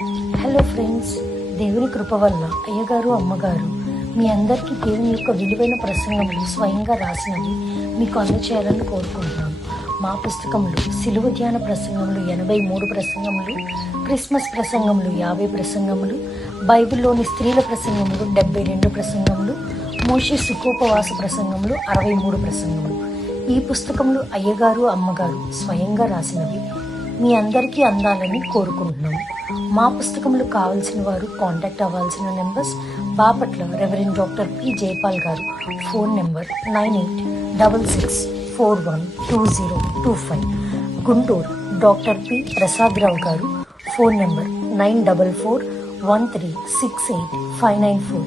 Hello friends, దేవుని కృప వల్ల అయ్యగారు అమ్మగారు మీ అందరికీ దేవుని యొక్క విలువైన ప్రసంగములు స్వయంగా రాసినవి మీకు అందచేయాలని కోరుకుంటున్నాను. మా పుస్తకంలో సిలువ ధ్యాన ప్రసంగములు 83 ప్రసంగములు, క్రిస్మస్ ప్రసంగములు 50 ప్రసంగములు, బైబిల్లోని స్త్రీల ప్రసంగములు 72 ప్రసంగములు, మోషే సుఖోపవాస ప్రసంగములు 63 ప్రసంగములు. ఈ పుస్తకంలో అయ్యగారు అమ్మగారు స్వయంగా రాసినవి మీ అందరికీ అందాలని కోరుకుంటున్నాము. మా పుస్తకములు కావాల్సిన వారు కాంటాక్ట్ అవ్వాల్సిన numbers: Bapatla reverend doctor P Jayapal గారు, phone number 9866412025. Guntur doctor P Prasad Rao గారు, ఫోన్ నెంబర్ 9413685994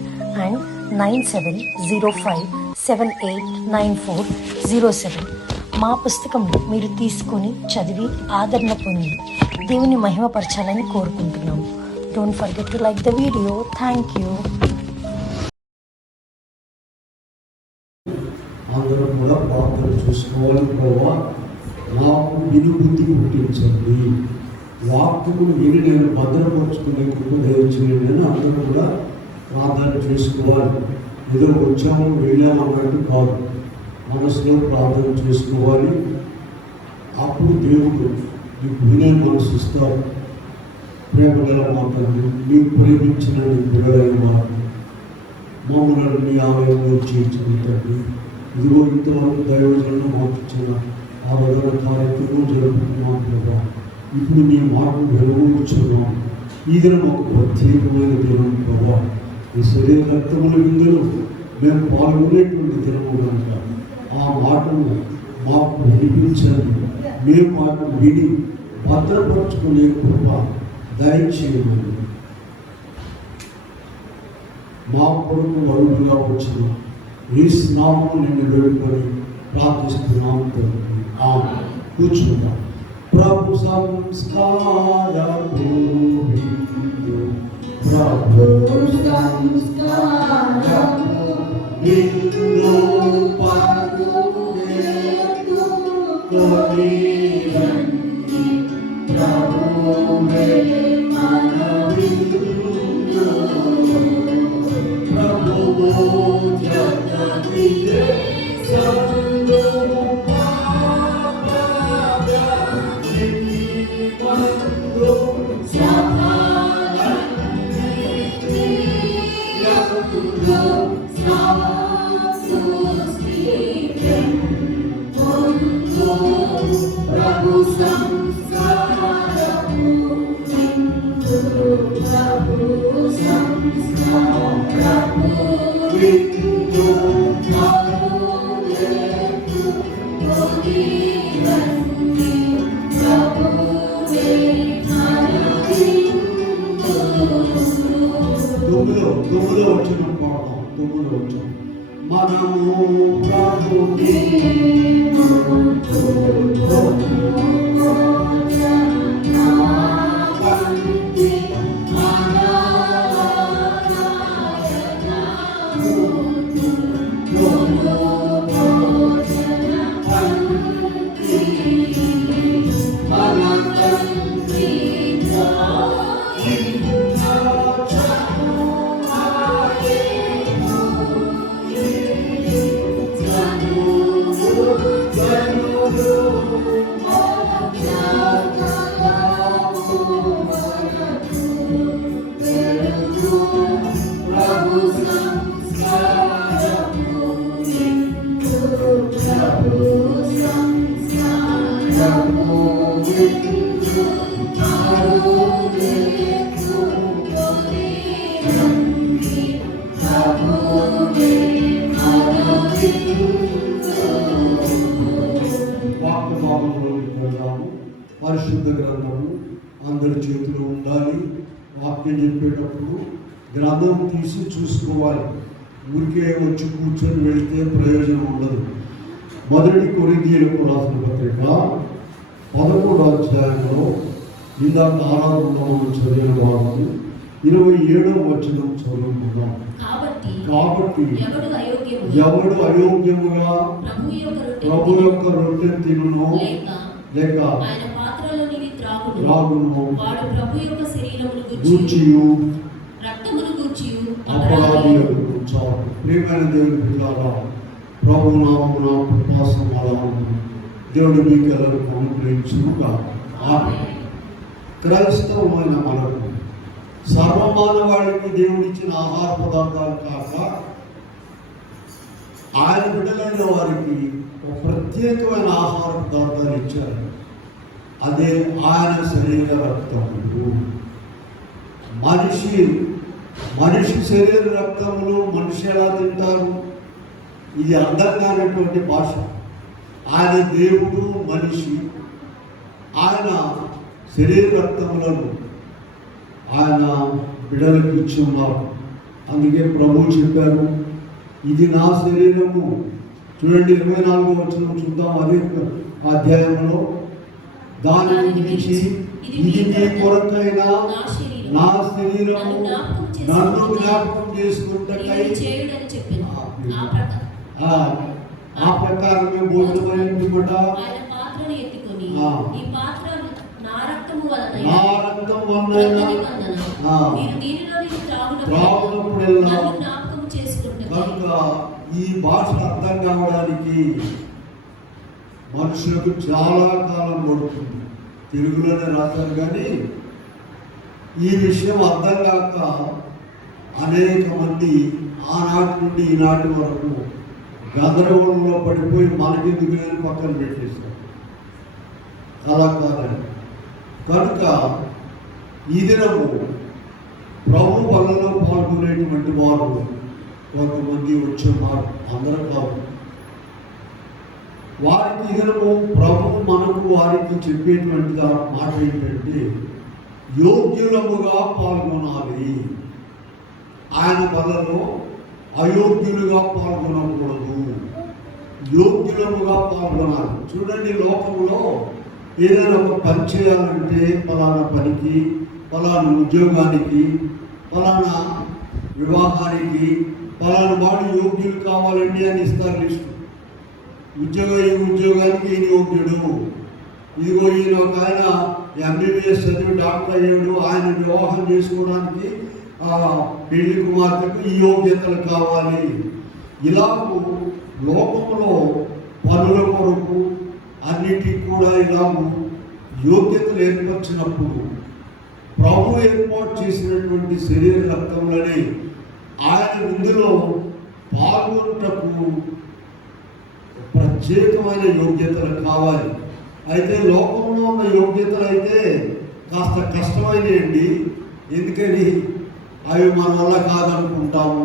అండ్ 9705789407. మా పుస్తకంలో మీరు తీసుకొని చదివి ఆదరణ పొంది దేవుని మహిమపరచాలని కోరుకుంటున్నాము. Don't forget to like the video. Thank you. అందరూ కూడా ప్రార్థన చేసుకోవాలి. ప్రభావ, నాకు వినుబుద్ధి పుట్టించండి, వాక్యమును విని నేను భద్రపరుచుకునే కృప దయచేయండి అని అందరూ కూడా ప్రార్థన చేసుకోవాలి. ఏదో వచ్చాము వెళ్ళామన్నట్టు కాదు, మనసులో ప్రార్థన చేసుకోవాలి. అప్పుడు దేవుడు నీకు వినే మనసు ఇస్తారు. ప్రేమగల మాటలు నీకు ప్రేమించిన నీ బిడ్డలైన వారు మమ్మల్ని నీ ఆలయంలో చేర్చుకుంటండి. ఇదిగో ఇంతవరకు దైవజనులు మాకు ఇచ్చిన ఆరాధన కార్యక్రమం జరుపుకున్నాం ప్రభా. ఇప్పుడు నీ మాటను వెలుగుచున్నాం. ఈ దినం ఒక ప్రత్యేకమైన దినం ప్రభా. ఈ శరీర రక్తముల విందులు మేము పాల్గొనేటువంటి దినము కనుక ఆ మాటను మాకు వినిపించండి. మేము మాటను విని భద్రపరచుకునే కృప దయచేయమని మా కొరకు వరుడుగా వచ్చిన ఈ స్నామం నిన్ను వేడుకొని ప్రార్థిస్తున్నాము తండ్రి. ఆమేన్. కూర్చుందాం. ప్రభు సంస్కారము ప్రభు సంస్కారము నిన్ను పరుగెత్తుకొని రండి ప్రభువే మన విందు. ప్రభువు జగతికే సందుము పాపవ్యాధి మందు సదానందితి యకుడు సాసుస్తికం పొందు ప్రభు సంస్కారము విందు. ప్రభు సంస్కారము విందు తొమ్మిదో వచ్చిన పాడదాం. తొమ్మిదో వచ్చిన మనము ప్రభుని పరిశుద్ధ గ్రంథము అందరి చేతిలో ఉండాలి. వాక్యం చెప్పేటప్పుడు గ్రంథం తీసి చూసుకోవాలి. ఊరికే వచ్చి కూర్చొని వెళితే ప్రయోజనం ఉండదు. మొదటి కొరింథీయులకు రాసిన పత్రిక 13వ అధ్యాయంలో ఇందాక ఆరాధనలో చదివిన వారు 27వ వచనం చదువుకుందాం. కాబట్టి ఎవడు అయోగ్యముగా ప్రభు యొక్క రొట్టె తినునో లేక ఆయన పాత్రలోనిది త్రాగును రాగును వాడు ప్రభు యొక్క శరీరమును గూర్చియు రక్తమును గూర్చియు అపరాధులకు చావు. ప్రియమైన దేవుని పిల్లలారా, ప్రభు నామమున కృపాసం అలా దేవుడు మీకు ಎಲ್ಲರಿಗೂ అనుగ్రహించుగా. ఆమేన్. క్రైస్తవమైన మనకు సర్వమానవాళికి దేవుడిచ్చిన ఆహార పదార్థాలు కాక ఆయన బిడ్డలైన వారికి ఒక ప్రత్యేకమైన ఆహార పదార్థాలు ఇచ్చారు. అదే ఆయన శరీర రక్తములు. మనిషి శరీర రక్తములు మనిషి ఎలా తింటారు? ఇది అర్థం కానటువంటి భాష. ఆయన దేవుడు, మనిషి. ఆయన శరీర రక్తములను ఆయన బిడ్డలకు ఇచ్చి ఉన్నారు. అందుకే ప్రభువు చెప్పారు, ఇది నా శరీరము. చూడండి 24వ వచనం చూద్దాం. అదే అధ్యాయంలో దాని గురించి, ఇది మీ కొరకైన నా శరీరము నన్ను జ్ఞాపకం చేసుకుంటకై ఆ ప్రకారమే భోజనమైనమాట. నా రక్తం వలన త్రాగునప్పుడెల్లా. కనుక ఈ భాష అర్థం కావడానికి మనుషులకు చాలా కాలం పడుతుంది. తెలుగులోనే రాస్తారు కానీ ఈ విషయం అర్థం కాక అనేక మంది ఆనాటి నుండి ఈనాటి వరకు గందరగోళంలో పడిపోయి మనకెందుకు లేని పక్కన పెట్టేశారు. అలా కాదండి. కనుక ఈ దినము ప్రభు వలలో పాల్గొనేటువంటి వారు కొంతమంది వచ్చేవారు, అందరూ కాదు. వారికి ఈ దినము ప్రభు మనకు వారికి చెప్పేటువంటి మాట ఏంటంటే, యోగ్యులముగా పాల్గొనాలి. ఆయన వలలో అయోగ్యులుగా పాల్గొనకూడదు, యోగ్యులముగా పాల్గొనాలి. చూడండి, లోకంలో ఏదైనా ఒక పని చేయాలంటే ఫలానా పనికి, ఫలానా ఉద్యోగానికి, ఫలానా వివాహానికి ఫలానా వాడు యోగ్యులు కావాలండి అని ఇస్తారు లిస్టు. ఈ ఉద్యోగానికి ఈయన యోగ్యుడు, ఇదిగో ఈయన ఒక ఆయన ఎంబీబీఎస్ చదివి డాక్టర్ అయ్యాడు, ఆయన వివాహం చేసుకోవడానికి పెళ్లి కుమార్తెకు ఈ యోగ్యతలు కావాలి. ఇలాగూ లోకంలో పనుల కొరకు అన్నిటికీ కూడా ఇలాగూ యోగ్యతలు ఏర్పరిచినప్పుడు ప్రభు ఏర్పాటు చేసినటువంటి శరీర రక్తములని ఆయన ఇందులో పాల్గొనుటకు ప్రత్యేకమైన యోగ్యతలు కావాలి. అయితే లోకంలో ఉన్న యోగ్యతలు అయితే కాస్త కష్టమైనయండి. ఎందుకని అవి మన వల్ల కాదనుకుంటాము.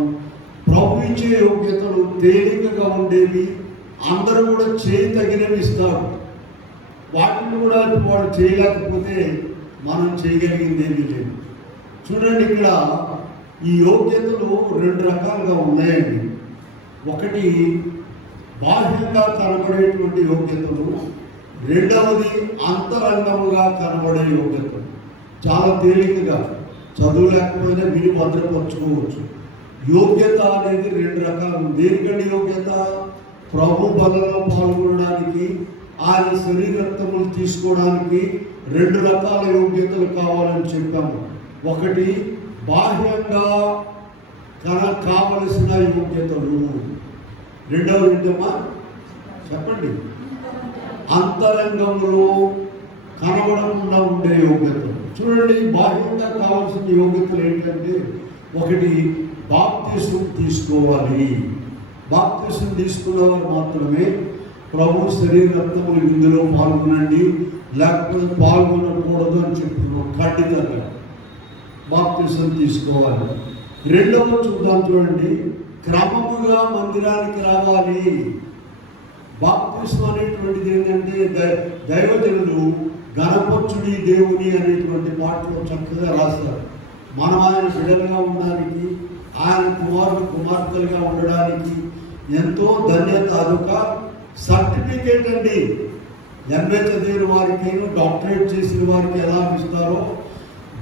ప్రభు ఇచ్చే యోగ్యతలు తేలికగా ఉండేవి, అందరూ కూడా చేయి తగినవి ఇస్తారు. వాటిని కూడా వాడు చేయలేకపోతే మనం చేయగలిగింది ఏమీ లేదు. చూడండి, ఇక్కడ ఈ యోగ్యతలు 2 రకాలుగా ఉన్నాయండి. ఒకటి బాహ్యంగా కనబడేటువంటి యోగ్యతలు, రెండవది అంతరంగముగా కనబడే యోగ్యతలు. చాలా తేలికగా చదువు లేకపోయినా విని భద్రపరచుకోవచ్చు. యోగ్యత అనేది 2 రకాలు. దేనికంటే యోగ్యత? ప్రభు బలలో పాల్గొనడానికి, ఆయన శరీరత్వములు తీసుకోవడానికి 2 రకాల యోగ్యతలు కావాలని చెప్పాము. ఒకటి బాహ్యంగా కావలసిన యోగ్యతలు, రెండవది ఏంటమ్మా చెప్పండి, అంతరంగంలో కనబడకుండా ఉండే యోగ్యతలు. చూడండి, బాహ్యంగా కావాల్సిన యోగ్యతలు ఏంటంటే, ఒకటి బాప్తిసం తీసుకోవాలి. బాప్తిసం తీసుకున్నవారు మాత్రమే ప్రభు శరీర రక్తములు ఇందులో పాల్గొనండి, లేకపోతే పాల్గొనకూడదు అని చెప్తున్నాం. ఖండితంగా బాప్తిసం తీసుకోవాలి. రెండవ చూద్దాం, చూడండి, క్రమముగా మందిరానికి రావాలి. బాప్తిసం అనేటువంటిది ఏంటంటే, దైవజనులు గణపచ్చుడి దేవుని అనేటువంటి పాటలో చక్కగా రాస్తారు. మనం ఆయన బిడ్డలుగా ఉండడానికి, ఆయన కుమార్తెలుగా ఉండడానికి ఎంతో ధన్యత. అదొక సర్టిఫికేట్ అండి. ఎంఏ చదివిన వారికి, డాక్టరేట్ చేసిన వారికి ఎలా ఇస్తారో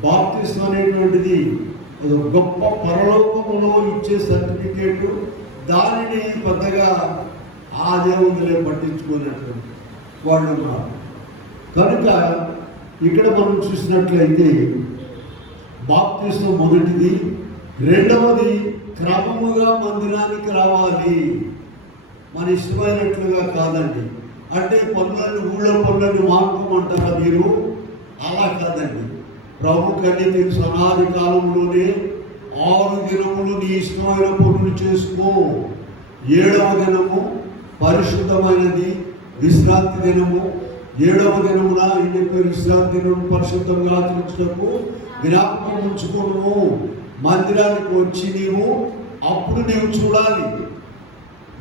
బాప్తిసం అనేటువంటిది అది గొప్ప పరలోకములో ఇచ్చే సర్టిఫికేటు. దానిని పెద్దగా ఆ దేవుళ్ళే పట్టించుకునేటువంటి వాళ్ళు ఉన్నారు. కనుక ఇక్కడ మనం చూసినట్లయితే బాప్తిసం మొదటిది. రెండవది క్రమముగా మందిరానికి రావాలి, మన ఇష్టమైనట్లుగా కాదండి. అంటే పనులను ఊళ్ళో పనులను మానుకోమంటారా మీరు? అలా కాదండి. ప్రభుకి అన్ని తెలుసు, అనాది కాలంలోనే 6 దినములు నీ ఇష్టమైన పనులు చేసుకో, 7వ దినము పరిశుద్ధమైనది విశ్రాంతి దినము. 7వ దినమున ఏం చెప్పారు? విశ్రాంతి దినం పరిశుద్ధంగా ఆచరించటకు జ్ఞాపకం ఉంచుకోను. మందిరానికి వచ్చి నీవు అప్పుడు నీవు చూడాలి.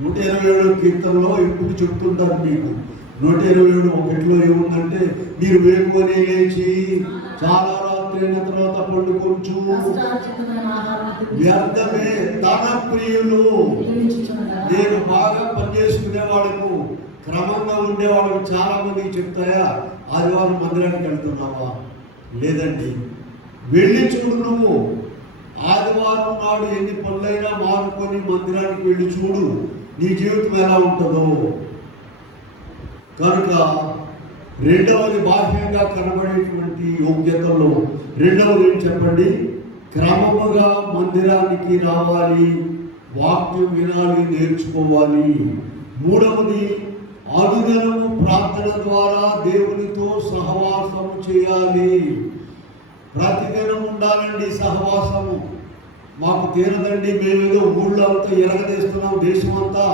127 కీర్తనలో ఇప్పుడు చెప్తుంటారు మీకు. 127:1 ఏముందంటే, మీరు వేకువనే లేచి చాలా రాత్రి అయిన తర్వాత పండుకొంచు వ్యర్థమే తన ప్రియులు. నేను బాగా పనిచేసుకునేవాళ్ళకు, క్రమంగా ఉండేవాళ్ళకు చాలా మందికి చెప్తాయా, ఆదివారం మందిరానికి వెళ్తున్నావా? లేదండి. వెళ్ళి చూడు. నువ్వు ఆదివారం నాడు ఎన్ని పనులైనా మానుకొని మందిరానికి వెళ్ళి చూడు, నీ జీవితం ఎలా ఉంటుందో. కనుక రెండవది బాహ్యంగా కనబడేటువంటి యోగ్యతలో రెండవది ఏం చెప్పండి? క్రమముగా మందిరానికి రావాలి, వాక్యం వినాలి, నేర్చుకోవాలి. మూడవది అనుదినము ప్రార్థన ద్వారా దేవునితో సహవాసము చేయాలి. ప్రతిదినం ఉండాలండి సహవాసము. మాకు తీరదండి, మేమేదో ఊళ్ళో అంతా ఎరగదీస్తున్నాం దేశం అంతా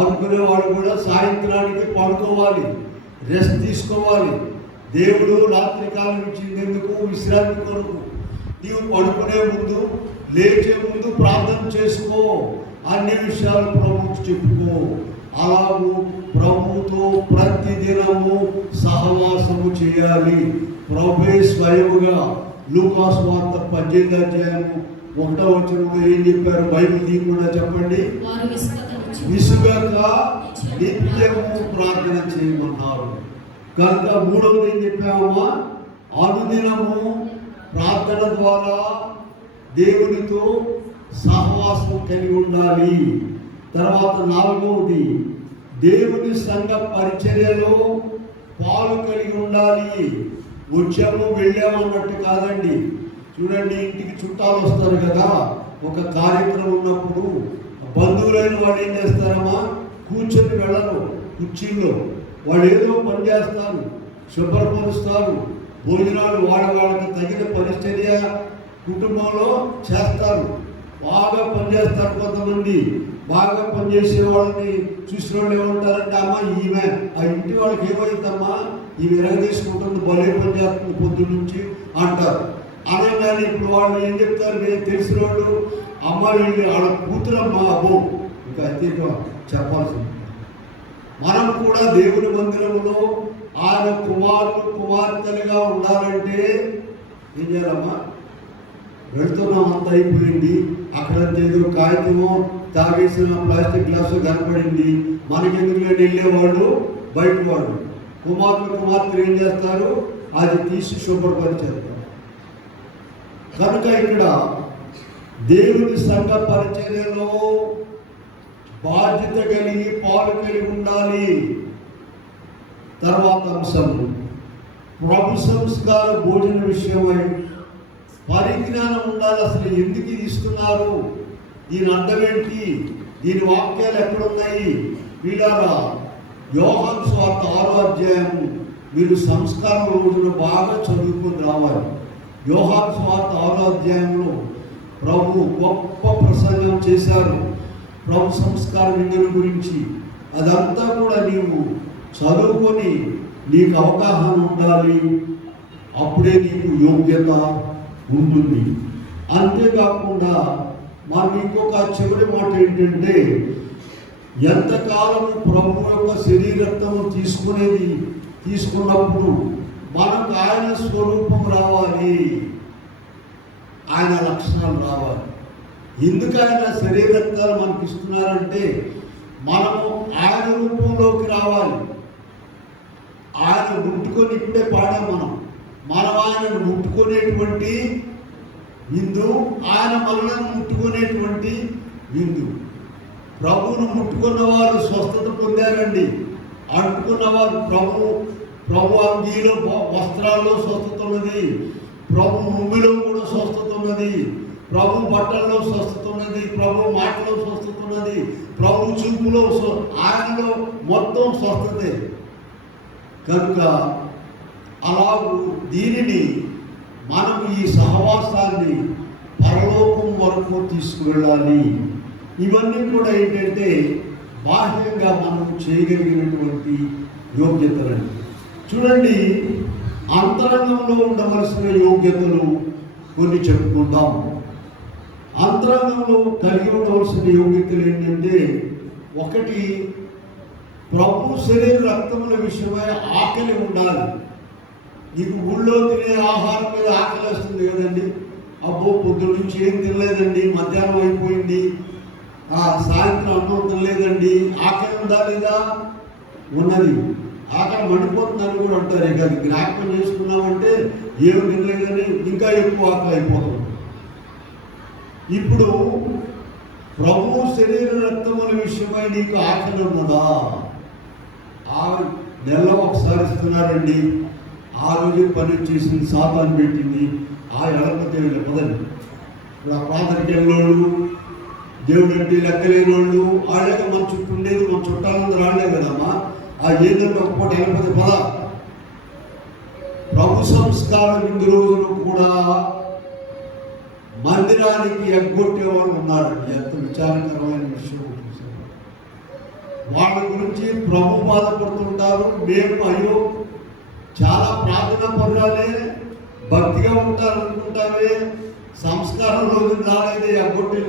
అనుకునే వాళ్ళు కూడా సాయంత్రానికి పడుకోవాలి, రెస్ట్ తీసుకోవాలి. దేవుడు రాత్రికాలం ఇచ్చిందెందుకు? విశ్రాంతి కొరకు. నీవు పడుకునే ముందు, లేచే ముందు ప్రార్థన చేసుకో, అన్ని విషయాలు ప్రభువుకి చెప్పుకో. అలాగూ ప్రభువుతో ప్రతిదినము సహవాసము చేయాలి. ప్రభువే స్వయముగా లూకాసు వార్త 18:1 ఏం చెప్పారు? బైబిల్ తీయకుండా చెప్పండి. విసుగక నిత్యము ప్రార్థన చేయమన్నారు. కనుక మూడవది ఏం చెప్పామమ్మా? అనుదినము ప్రార్థన ద్వారా దేవునితో సహవాసం కలిగి ఉండాలి. తర్వాత నాలుగవది దేవుని సంఘ పరిచర్యలో పాలు కలిగి ఉండాలి. వచ్చాము వెళ్ళామన్నట్టు కాదండి. చూడండి, ఇంటికి చుట్టాలు వస్తారు కదా, ఒక కార్యక్రమం ఉన్నప్పుడు బంధువులైన వాళ్ళు ఏం చేస్తారమ్మా? కూర్చొని వెళ్ళరు కుర్చీల్లో. వాళ్ళు ఏదో పని చేస్తారు, శుభ్రపరుస్తారు, భోజనాలు వాళ్ళకి తగిన పరిచర్య కుటుంబంలో చేస్తారు. బాగా పనిచేస్తారు. కొంతమంది బాగా పనిచేసే వాళ్ళని చూసిన వాళ్ళు ఏమంటారంటే, అమ్మ ఈమె ఆ ఇంటి వాళ్ళకి ఏమైందమ్మా, ఈమె ఎరగదీసుకుంటుంది, భలే పని చేస్తుంది పొద్దు నుంచి అంటారు. అనగానే ఇప్పుడు వాళ్ళు ఏం చెప్తారు? తెలిసిన వాళ్ళు, అమ్మ వెళ్ళి వాళ్ళ కూతురమ్మ, అబ్బో ఇంకా అత్యధిక చెప్పాల్సింది. మనం కూడా దేవుని మందిరంలో ఆయన కుమారులు కుమార్తెలుగా ఉండాలంటే ఏం చేయాలమ్మా? వెళ్తున్నాం, అంత అయిపోయింది, అక్కడ ఏదో కాగితమో తాగేసిన ప్లాస్టిక్ గ్లాసు కనపడింది, మనకెందుకు వెళ్ళేవాళ్ళు బయట వాళ్ళు. కుమారులు కుమార్తెలు ఏం చేస్తారు? అది తీసి శుభ్రపరిచేస్తారు. కనుక ఇక్కడ దేవుని సంఘ పరిచర్యలో బాధ్యత కలిగి పాలు కలిగి ఉండాలి. తర్వాత అంశం ప్రభు సంస్కార భోజన విషయమై పరిజ్ఞానం ఉండాలి. అసలు ఎందుకు ఇది ఇస్తున్నారు, దీని అర్థం ఏంటి, దీని వాక్యాలు ఎక్కడున్నాయి? వీళ్ళారా యోహాను సువార్త 6వ అధ్యాయము మీరు సంస్కారం రోజున బాగా చదువుకొని రావాలి. యోహాను సువార్త 6వ అధ్యాయంలో ప్రభు గొప్ప ప్రసంగం చేశారు ప్రభు సంస్కార విందుల గురించి. అదంతా కూడా నీవు చదువుకొని నీకు అవగాహన ఉండాలి, అప్పుడే నీకు యోగ్యత ఉంటుంది. అంతేకాకుండా మనం ఇంకొక చివరి మాట ఏంటంటే, ఎంతకాలం ప్రభు యొక్క శరీరత్వము తీసుకున్నప్పుడు మనకు ఆయన స్వరూపం రావాలి, ఆయన లక్షణాలు రావాలి. ఎందుకు ఆయన శరీరత్వాలు మనకి ఇస్తున్నారంటే, మనము ఆయన రూపంలోకి రావాలి. ఆయన ముట్టుకొని ఇప్పుడే పాడాం మనం ఆయనను ముట్టుకునేటువంటి విందు, ఆయన మనలను ముట్టుకునేటువంటి విందు. ప్రభువును ముట్టుకున్న వారు స్వస్థత పొందారండి. అంటుకున్నవారు ప్రభు అంగీలో వస్త్రాల్లో స్వస్థత ఉన్నది, ప్రభు ముమ్మిలో కూడా స్వస్థత ప్రభు బట్టల్లో స్వస్థత ఉన్నది, ప్రభు మాటలో స్వస్థత ఉన్నది, ప్రభు చూపులో ఆయనలో మొత్తం స్వస్థతే. కనుక అలాగూ దీనిని మనం ఈ సహవాసాన్ని పరలోకం వరకు తీసుకువెళ్ళాలి. ఇవన్నీ కూడా ఏంటంటే బాహ్యంగా మనం చేయగలిగినటువంటి యోగ్యతలండి. చూడండి, అంతరంగంలో ఉండవలసిన యోగ్యతలు కొన్ని చెప్పుకుందాం. అంతరంగంలో కలిగి ఉండవలసిన యోగ్యతలు ఏంటంటే, ఒకటి, ప్రభు శరీర రక్తముల విషయమై ఆకలి ఉండాలి. నీకు ఊళ్ళో తినే ఆహారం మీద ఆకలి వస్తుంది కదండి. అబ్బో పొద్దున్న నుంచి ఏం తినలేదండి, మధ్యాహ్నం అయిపోయింది, సాయంత్రం అన్నం తినలేదండి, ఆకలి ఉందా లేదా? ఉన్నది. ఆకలి మండిపోతుందని కూడా అంటారు. ఇక అది జ్ఞాపకం చేసుకున్నామంటే ఏమి తినలేదని ఇంకా ఎక్కువ ఆకలి అయిపోతుంది. ఇప్పుడు ప్రభు శరీర రక్తముల విషయమై నీకు ఆకలి ఉన్నదా? ఆ నెలలో ఒకసారి ఇస్తున్నారండి. ఆ రోజు పని చేసింది, సాతాను పెట్టింది, ఆ ఎడపతి వెళ్ళిపోదండి. ఇప్పుడు ఆ ప్రాంతానికి వెళ్ళినోళ్ళు, దేవుడు అంటే లెక్కలేని వాళ్ళు, వాళ్ళగా మన చుట్టూ ఉండేది, మన చుట్టాలందరూ రాలే కదమ్మా. ఆ ఏదంటే ఒక పూట వెళ్ళిపోతే పద. ప్రభు సంస్కారం ఇందు రోజులు కూడా మందిరానికి ఎగ్గొట్టే వాళ్ళు ఉన్నారండి. ఎంత విచారకరమైన విషయం. వాళ్ళ గురించి ప్రభు బాధపడుతుంటారు. మేము అయ్యో చాలా ప్రార్థన పరురాలే, భక్తిగా ఉంటారు అనుకుంటామే, సంస్కారం రోజు రాలేదే ఎగ్గొట్టి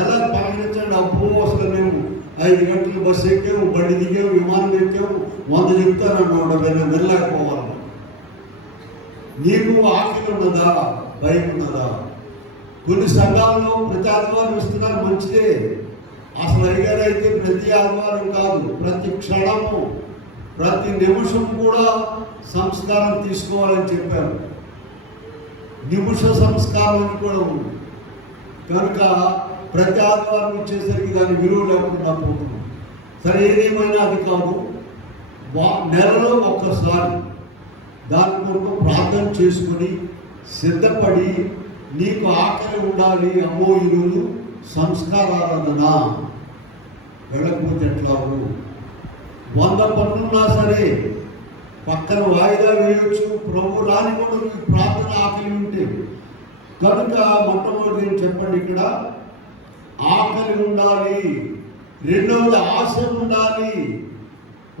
ఎలా పలకరించండి. అబ్బో అసలు మేము 5 గంటలు బస్సు ఎక్కాము, బండి దిగాము, విమానం ఎక్కాము, 100 చెప్తారన్నమాట. వెళ్ళలేకపోవాలి. నీకు ఆకలి ఉన్నదా? భయం ఉన్నదా? కొన్ని సంఘాల్లో ప్రతి ఆదివారం ఇస్తున్నారు, మంచిదే. అసలు అయ్యగారు అయితే ప్రతి ఆదివారం కాదు, ప్రతి క్షణము, ప్రతి నిమిషం కూడా సంస్కారం తీసుకోవాలని చెప్పారు. నిమిష సంస్కారం అని కూడా ఉంది. కనుక ప్రతి ఆదివారం ఇచ్చేసరికి దాని విలువ లేకుండా పోతుంది. సరే, ఏదేమైనా అది కాదు, నెలలో ఒక్కసారి దాని కొరకు ప్రార్థన చేసుకుని సిద్ధపడి, నీకు ఆకలి ఉండాలి, అమ్మో ఈరోజు సంస్కారారాధన, వెళ్ళకపోతే ఎట్లాగు, 100 పనులున్నా సరే పక్కన వాయిదా వేయొచ్చు. ప్రభు రాని కూడా ప్రార్థన ఆకలి ఉంటే. కనుక మొట్టమొదటి ఏం చెప్పండి, ఇక్కడ ఆకలి ఉండాలి. రెండవది ఆశ ఉండాలి.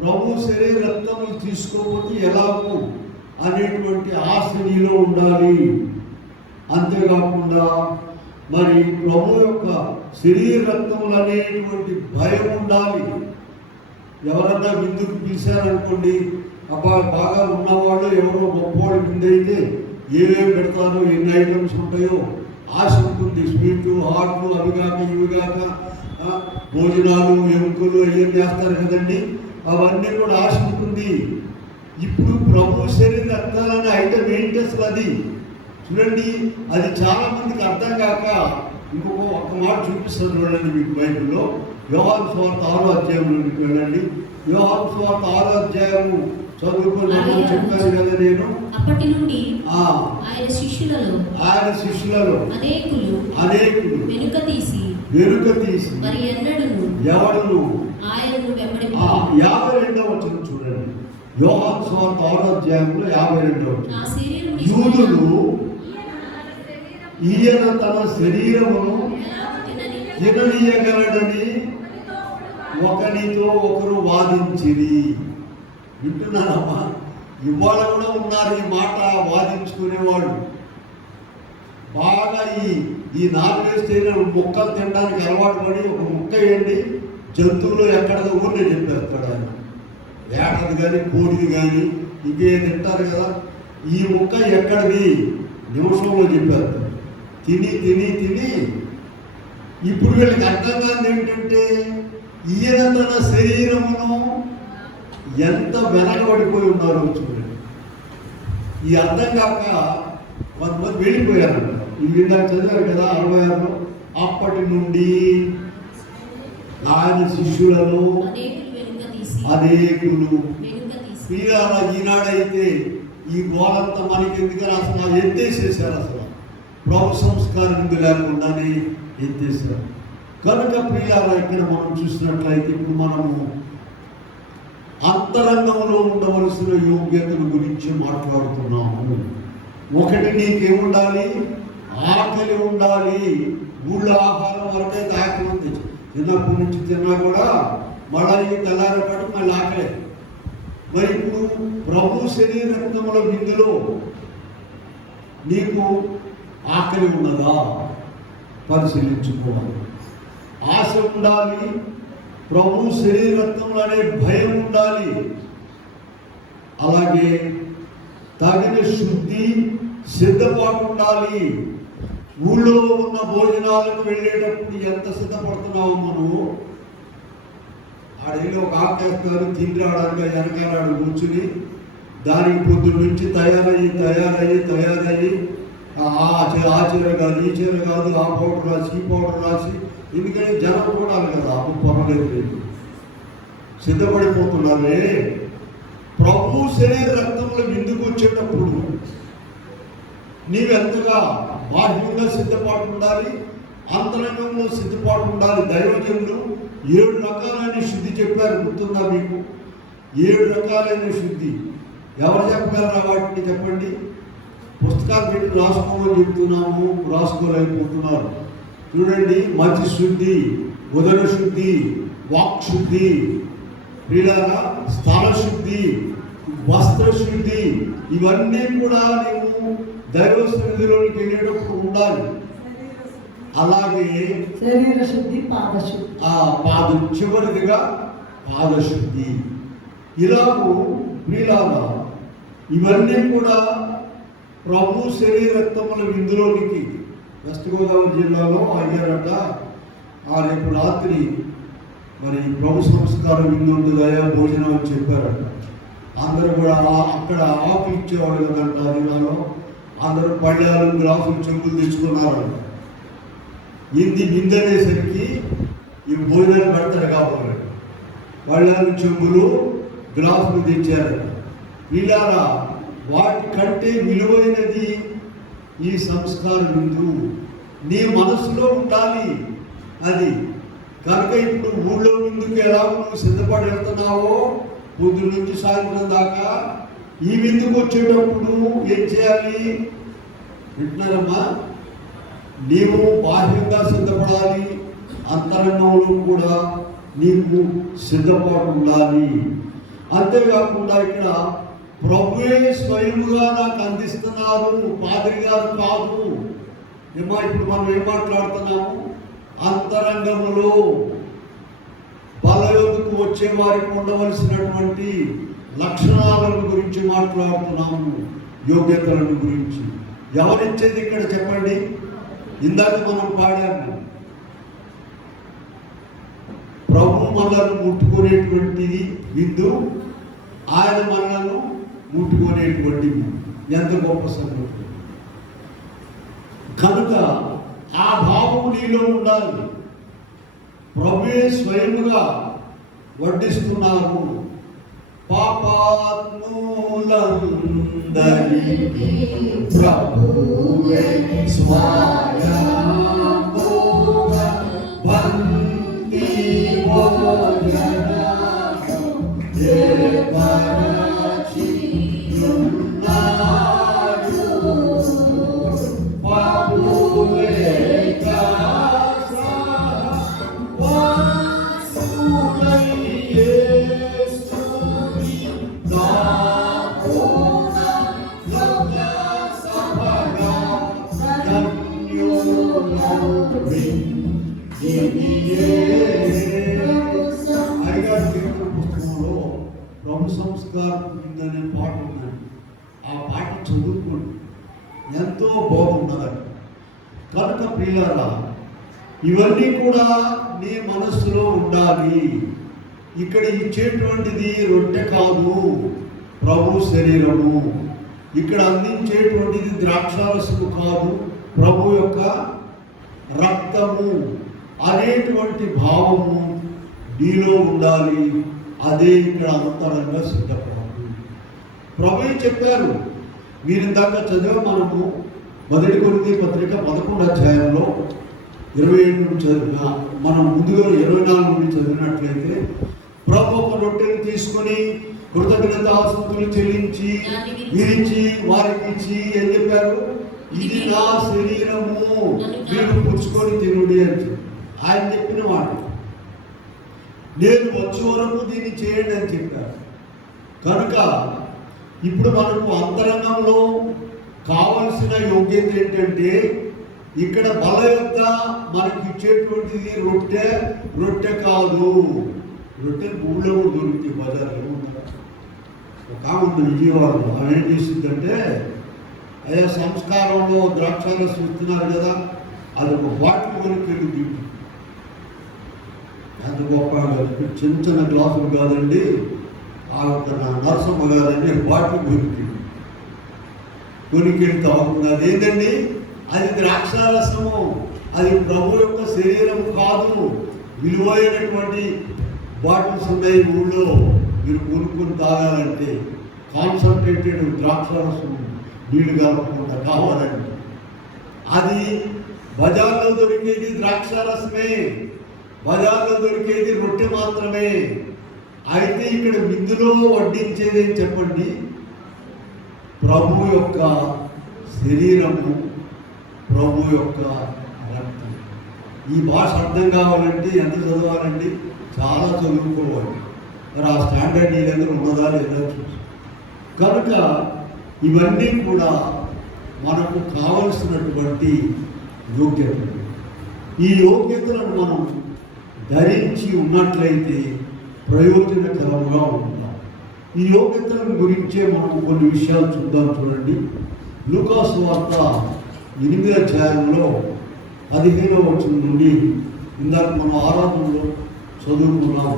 ప్రభు శరీర రక్తములు తీసుకోకపోతే ఎలాగూ అనేటువంటి ఆశ నీలో ఉండాలి. అంతేకాకుండా మరి ప్రభు యొక్క శరీర రక్తములు అనేటువంటి భయం ఉండాలి. ఎవరన్నా విందుకు పిలిచారనుకోండి, అబ్బా బాగా ఉన్నవాళ్ళు ఎవరో గొప్పవాళ్ళు విందు అయితే ఏమేమి పెడతారో, ఎన్ని ఐటమ్స్ ఉంటాయో ఆశ ఉంటుంది. స్వీట్లు, హాట్లు, అవి కాక ఇవి కాక భోజనాలు, ఎముకలు ఏం చేస్తారు కదండి, అవన్నీ కూడా ఆశ ఉంటుంది. ఇప్పుడు ప్రభు శరీర రక్తాలనే ఐటమ్ ఏంటి అసలు? అది చూడండి, అది చాలా మందికి అర్థం కాక ఒక మాట చూపిస్తాను చూడండి మీకు బైబిల్లో. యోహాను సువార్త 6వ అధ్యాయంలోకి వెళ్ళండి. యోహాను సువార్త 6వ అధ్యాయము చదువుకొని చెప్పాను కదా నేను. అప్పటి నుండి ఆయన శిష్యులలో అనేకులు వెనుక తీసి మరి ఎవడును ఆయనను వెంబడింప. 52వ వచనం చూడండి. యోహాను సువార్త 6వ అధ్యాయంలో 52వ వచనం. యూదులు ఈయన తన శరీరమును తిననీయగలడని ఒకరితో ఒకరు వాదించిరి. వింటున్నారమ్మా? ఇవాళ కూడా ఉన్నారు ఈ మాట వాదించుకునేవాళ్ళు. బాగా ఈ నాన్ వెజిటేరియన్ ముక్కలు తినడానికి అలవాటు పడి, ఒక ముక్క వేయండి, జంతువులు ఎక్కడదో ఊరినే చెప్పేస్తాడు ఆయన. ఏటది కానీ కోడిది కానీ ఇంకే తింటారు కదా, ఈ ముక్క ఎక్కడిది నిమిషంలో చెప్పేస్తారు. తిని తిని తిని ఇప్పుడు వీళ్ళకి అర్థం కాదు ఏంటంటే, ఈయన తన శరీరమును ఎంత వెనకబడిపోయి ఉన్నారో చూడండి. ఈ అర్థం కాక కొంతమంది వెళ్ళిపోయారంట. ఇవి ఇందాక చదివారు కదా 66లో. అప్పటి నుండి ఆయన శిష్యులను అనేకులు ఈనాడైతే ఈ గోలంతా మనకి ఎందుకని అసలు ఎత్తేసేసారు. అసలు ప్రభు సంస్కారం విందు లేకుండానే ఎత్తేసారు. కనుక ప్రియులారా, ఇక్కడ మనం చూసినట్లయితే ఇప్పుడు మనము అంతరంగంలో ఉండవలసిన యోగ్యతల గురించి మాట్లాడుతున్నాము. ఒకటి, నీకేముండాలి? ఆకలి ఉండాలి. ఊళ్ళో ఆహారం వరకైతే ఆకలి ఉంది, చిన్నప్పటి నుంచి తిన్నా కూడా మళ్ళీ తెల్లారేపాటు మళ్ళీ ఆకలే. మరి ఇప్పుడు ప్రభు శరీరముల విందులో నీకు ఆకలి ఉన్నదా పరిశీలించుకోవాలి. ఆశ ఉండాలి. ప్రభు శరీరత్వంలో అనే భయం ఉండాలి. అలాగే తగిన శుద్ధి, సిద్ధపాటు ఉండాలి. ఊళ్ళో ఉన్న భోజనాలకు వెళ్ళేటప్పుడు ఎంత సిద్ధపడుతున్నావు మనము? ఆడేళ్ళు ఒక ఆకేస్తారు, తిండి రావడానికి వెనకాలాడు కూర్చుని దానికి పొద్దున్న నుంచి తయారయ్యి ఆ చీర కాదు, ఈ చీర కాదు, ఆ పౌడర్ రాసి, ఈ పౌడర్ రాసి, ఎందుకంటే జనం చూడాలి కదా, అప్పుడు పర్వాలేదు, సిద్ధపడిపోతున్నారే. ప్రభు శరీర రక్తంలో విందుకు వచ్చేటప్పుడు నీవెంతగా బాహ్యంగా సిద్ధపాటు ఉండాలి, అంతరంగంలో సిద్ధపాటు ఉండాలి. దైవజనులు 7 రకాలైన శుద్ధి చెప్పారు, గుర్తుందా మీకు? 7 రకాలైన శుద్ధి. ఎవరు చెప్పగలరా వాటిని? చెప్పండి. పుస్తకాలు పెట్టి రాసుకోమని చెప్తున్నాము, రాసుకోలేకపోతున్నారు. చూడండి, మతి శుద్ధి, ఉదర శుద్ధి, వాక్ శుద్ధి, ప్రియులారా స్థల శుద్ధి, వస్త్ర శుద్ధి, ఇవన్నీ కూడా నీవు దైవ సన్నిధిలోకి వెళ్ళేటప్పుడు ఉండాలి. అలాగే శరీర శుద్ధి, పాదశుద్ధి, పాదం చివరిదిగా పాదశుద్ధి. ఇలాగూ ప్రియులారా ఇవన్నీ కూడా ప్రభు శరీరత్వముల విందులోనికి వెస్ట్ గోదావరి జిల్లాలో అయ్యారట. రేపు రాత్రి మరి ప్రభు సంస్కారం విందు ఉంటుందయా, భోజనం అని చెప్పారట. అందరూ కూడా అక్కడ ఆకు ఇచ్చేవాళ్ళు కదంట ఆ దినాల్లో. అందరూ పళ్ళాలు, గ్లాసులు, చెంబులు తెచ్చుకున్నారంట. ఇది విందనేసరికి ఈ భోజనాలు పెడతారు కాబట్టి పళ్ళాలు, చెంబులు, గ్లాసులు తెచ్చారట. వీళ్ళారా వాటి కంటే విలువైనది ఈ సంస్కార విందు నీ మనసులో ఉండాలి. అది కనుక ఇప్పుడు ఊళ్ళో విందుకు ఎలా నువ్వు సిద్ధపడి వెళ్తున్నావో పొద్దు నుంచి సాయంత్రం దాకా, ఈ విందుకు వచ్చేటప్పుడు ఏం చేయాలి? వింటున్నారమ్మా? నీవు బాహ్యంగా సిద్ధపడాలి, అంతరంగంలో కూడా నీకు సిద్ధపాటు ఉండాలి. అంతేకాకుండా ఇక్కడ ప్రభువే స్వయముగా నాకు అందిస్తున్నారు, పాదిరి గారు కాదు. ఇప్పుడు మనం ఏం మాట్లాడుతున్నాము? అంతరంగములో బలయోధకు వచ్చే వారికి ఉండవలసినటువంటి లక్షణాలను గురించి మాట్లాడుతున్నాము, యోగ్యతలను గురించి. ఎవరిచ్చేది ఇక్కడ చెప్పండి? ఇందాక మనం పాడాము, ప్రభు మనలను ముట్టుకునేటువంటిది విందు, ఆయన మనలను ముట్టుకునేటువంటి ఎంత గొప్ప సంగతి. కనుక ఆ భావము నీలో ఉండాలి. ప్రభువే స్వయముగా వడ్డిస్తున్నారు. పాపాత్ములందరికీ ప్రభువే స్వయముగా భక్తి భోజనము ఏర్పరచియున్నాడు. పాపులేక పుస్తకంలో ప్రభు సంస్కారం అనే పాట ఉన్నది. ఆ పాట చదువుకోండి, ఎంతో బాగున్నది. కనుక ప్రియులారా ఇవన్నీ కూడా నీ మనస్సులో ఉండాలి. ఇక్కడ ఇచ్చేటువంటిది రొట్టె కాదు, ప్రభు శరీరము. ఇక్కడ అందించేటువంటిది ద్రాక్షారసము కాదు, ప్రభు యొక్క రక్తము అనేటువంటి భావము నీలో ఉండాలి. అదే ఇక్కడ అంతరంగా సిద్ధపడాలి. ప్రభు చెప్పారు, మీరు ఇందాక చదివా మనము మొదటి కొరింథీ పత్రిక 11వ అధ్యాయంలో 27 నుంచి చదివిన, మనం ముందుగా 24 నుండి చదివినట్లయితే, ప్రభు ఒక రొట్టెను తీసుకొని కృతజ్ఞతాస్తుతులు చెల్లించి విరిచి వారికి ఇచ్చి ఏం చెప్పారు? ఇది నా శరీరము, మీరు పుచ్చుకొని తినుడి అని ఆయన చెప్పిన మాట. నేను వచ్చే వరకు దీన్ని చేయండి అని చెప్పారు. కనుక ఇప్పుడు మనకు అంతరంగంలో కావలసిన యోగ్యత ఏంటంటే, ఇక్కడ బల యొక్క మనకి ఇచ్చేటువంటిది రొట్టె కాదు. రొట్టె ఊళ్ళో దొరుకుతాయి, బజార్లో ఉంటారు. ఒక ఆమె ఉంది విజయవాడలో, ఆమె ఏం చేసిందంటే, అయ్యా సంస్కారంలో ద్రాక్షారసం ఇస్తున్నారు కదా, అది ఒక బాటిల్ కొనుక్కెళ్ళి తింటుంది. అంత గొప్ప చిన్న చిన్న గ్లాసులు కాదండి, ఆ యొక్క నరసమ్మ కాదండి, బాటిల్ కొనుక్కెళ్ళి తాగుతుంది. అదేంటండి? అది ద్రాక్షారసము, అది ప్రభు యొక్క శరీరం కాదు. విలువైనటువంటి బాటిల్స్ ఉన్నాయి ఊళ్ళో, మీరు కొనుక్కొని తాగాలంటే కాన్సన్ట్రేటెడ్ ద్రాక్షారసం నీళ్లు కలపకుండా కావాలండి. అది బజార్లో దొరికేది ద్రాక్షారసమే, బజార్లో దొరికేది రొట్టె మాత్రమే. అయితే ఇక్కడ విందులో వడ్డించేది ఏం చెప్పండి? ప్రభు యొక్క శరీరము, ప్రభు యొక్క రక్తం. ఈ భాష అర్థం కావాలంటే ఎంత చదవాలండి? చాలా చదువుకోవాలి. మరి ఆ స్టాండర్డ్ నీ దగ్గర ఉన్నదా లేదా చూసి. కనుక ఇవన్నీ కూడా మనకు కావలసినటువంటి యోగ్యతలు. ఈ యోగ్యతలను మనం ధరించి ఉన్నట్లయితే ప్రయోజనకరంగా ఉంటాం. ఈ యోగ్యతల గురించే మనం కొన్ని విషయాలు చూద్దాం. చూడండి, లూకాసు వార్త 8వ అధ్యాయంలో 15వ వచనం నుండి ఇందాక మనం ఆరాధనలో చదువుకున్నాం.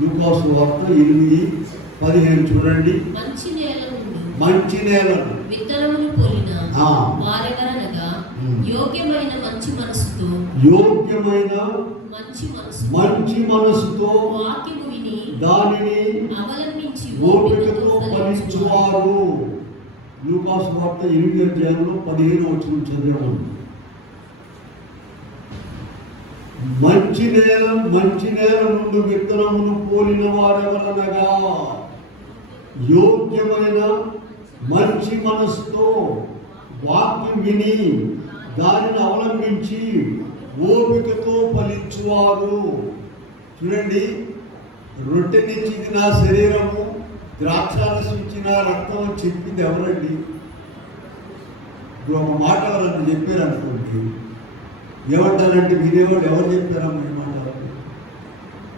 లూకాసు వార్త 8:15 చూడండి. మంచి నేలను విత్తనమును పోలిన వారెవరనగా యోగ్యమైన మంచి మనసుతో వాక్యము విని దానిని అవలంబించి ఓపికతో ఫలించువారు. లూకాసు వార్త 8వ అధ్యాయంలో 15వ వచనం చదివాము. మంచి నేల నుండి విత్తనమును పోలిన వారెవరనగా యోగ్యమైన మంచి మనసుతో వాక్యం విని దానిని అవలంబించి ఓపికతో ఫలించువారు. చూడండి, రొట్టెనిచ్చింది నా శరీరము, ద్రాక్షారసం ఇచ్చిన రక్తం అని చెప్పింది ఎవరండి? ఇప్పుడు ఒక మాట ఎవరన్నా చెప్పారనుకోండి, ఏమంటారంటే వినేవాడు ఎవరు చెప్పారమ్మా ఈ మాట?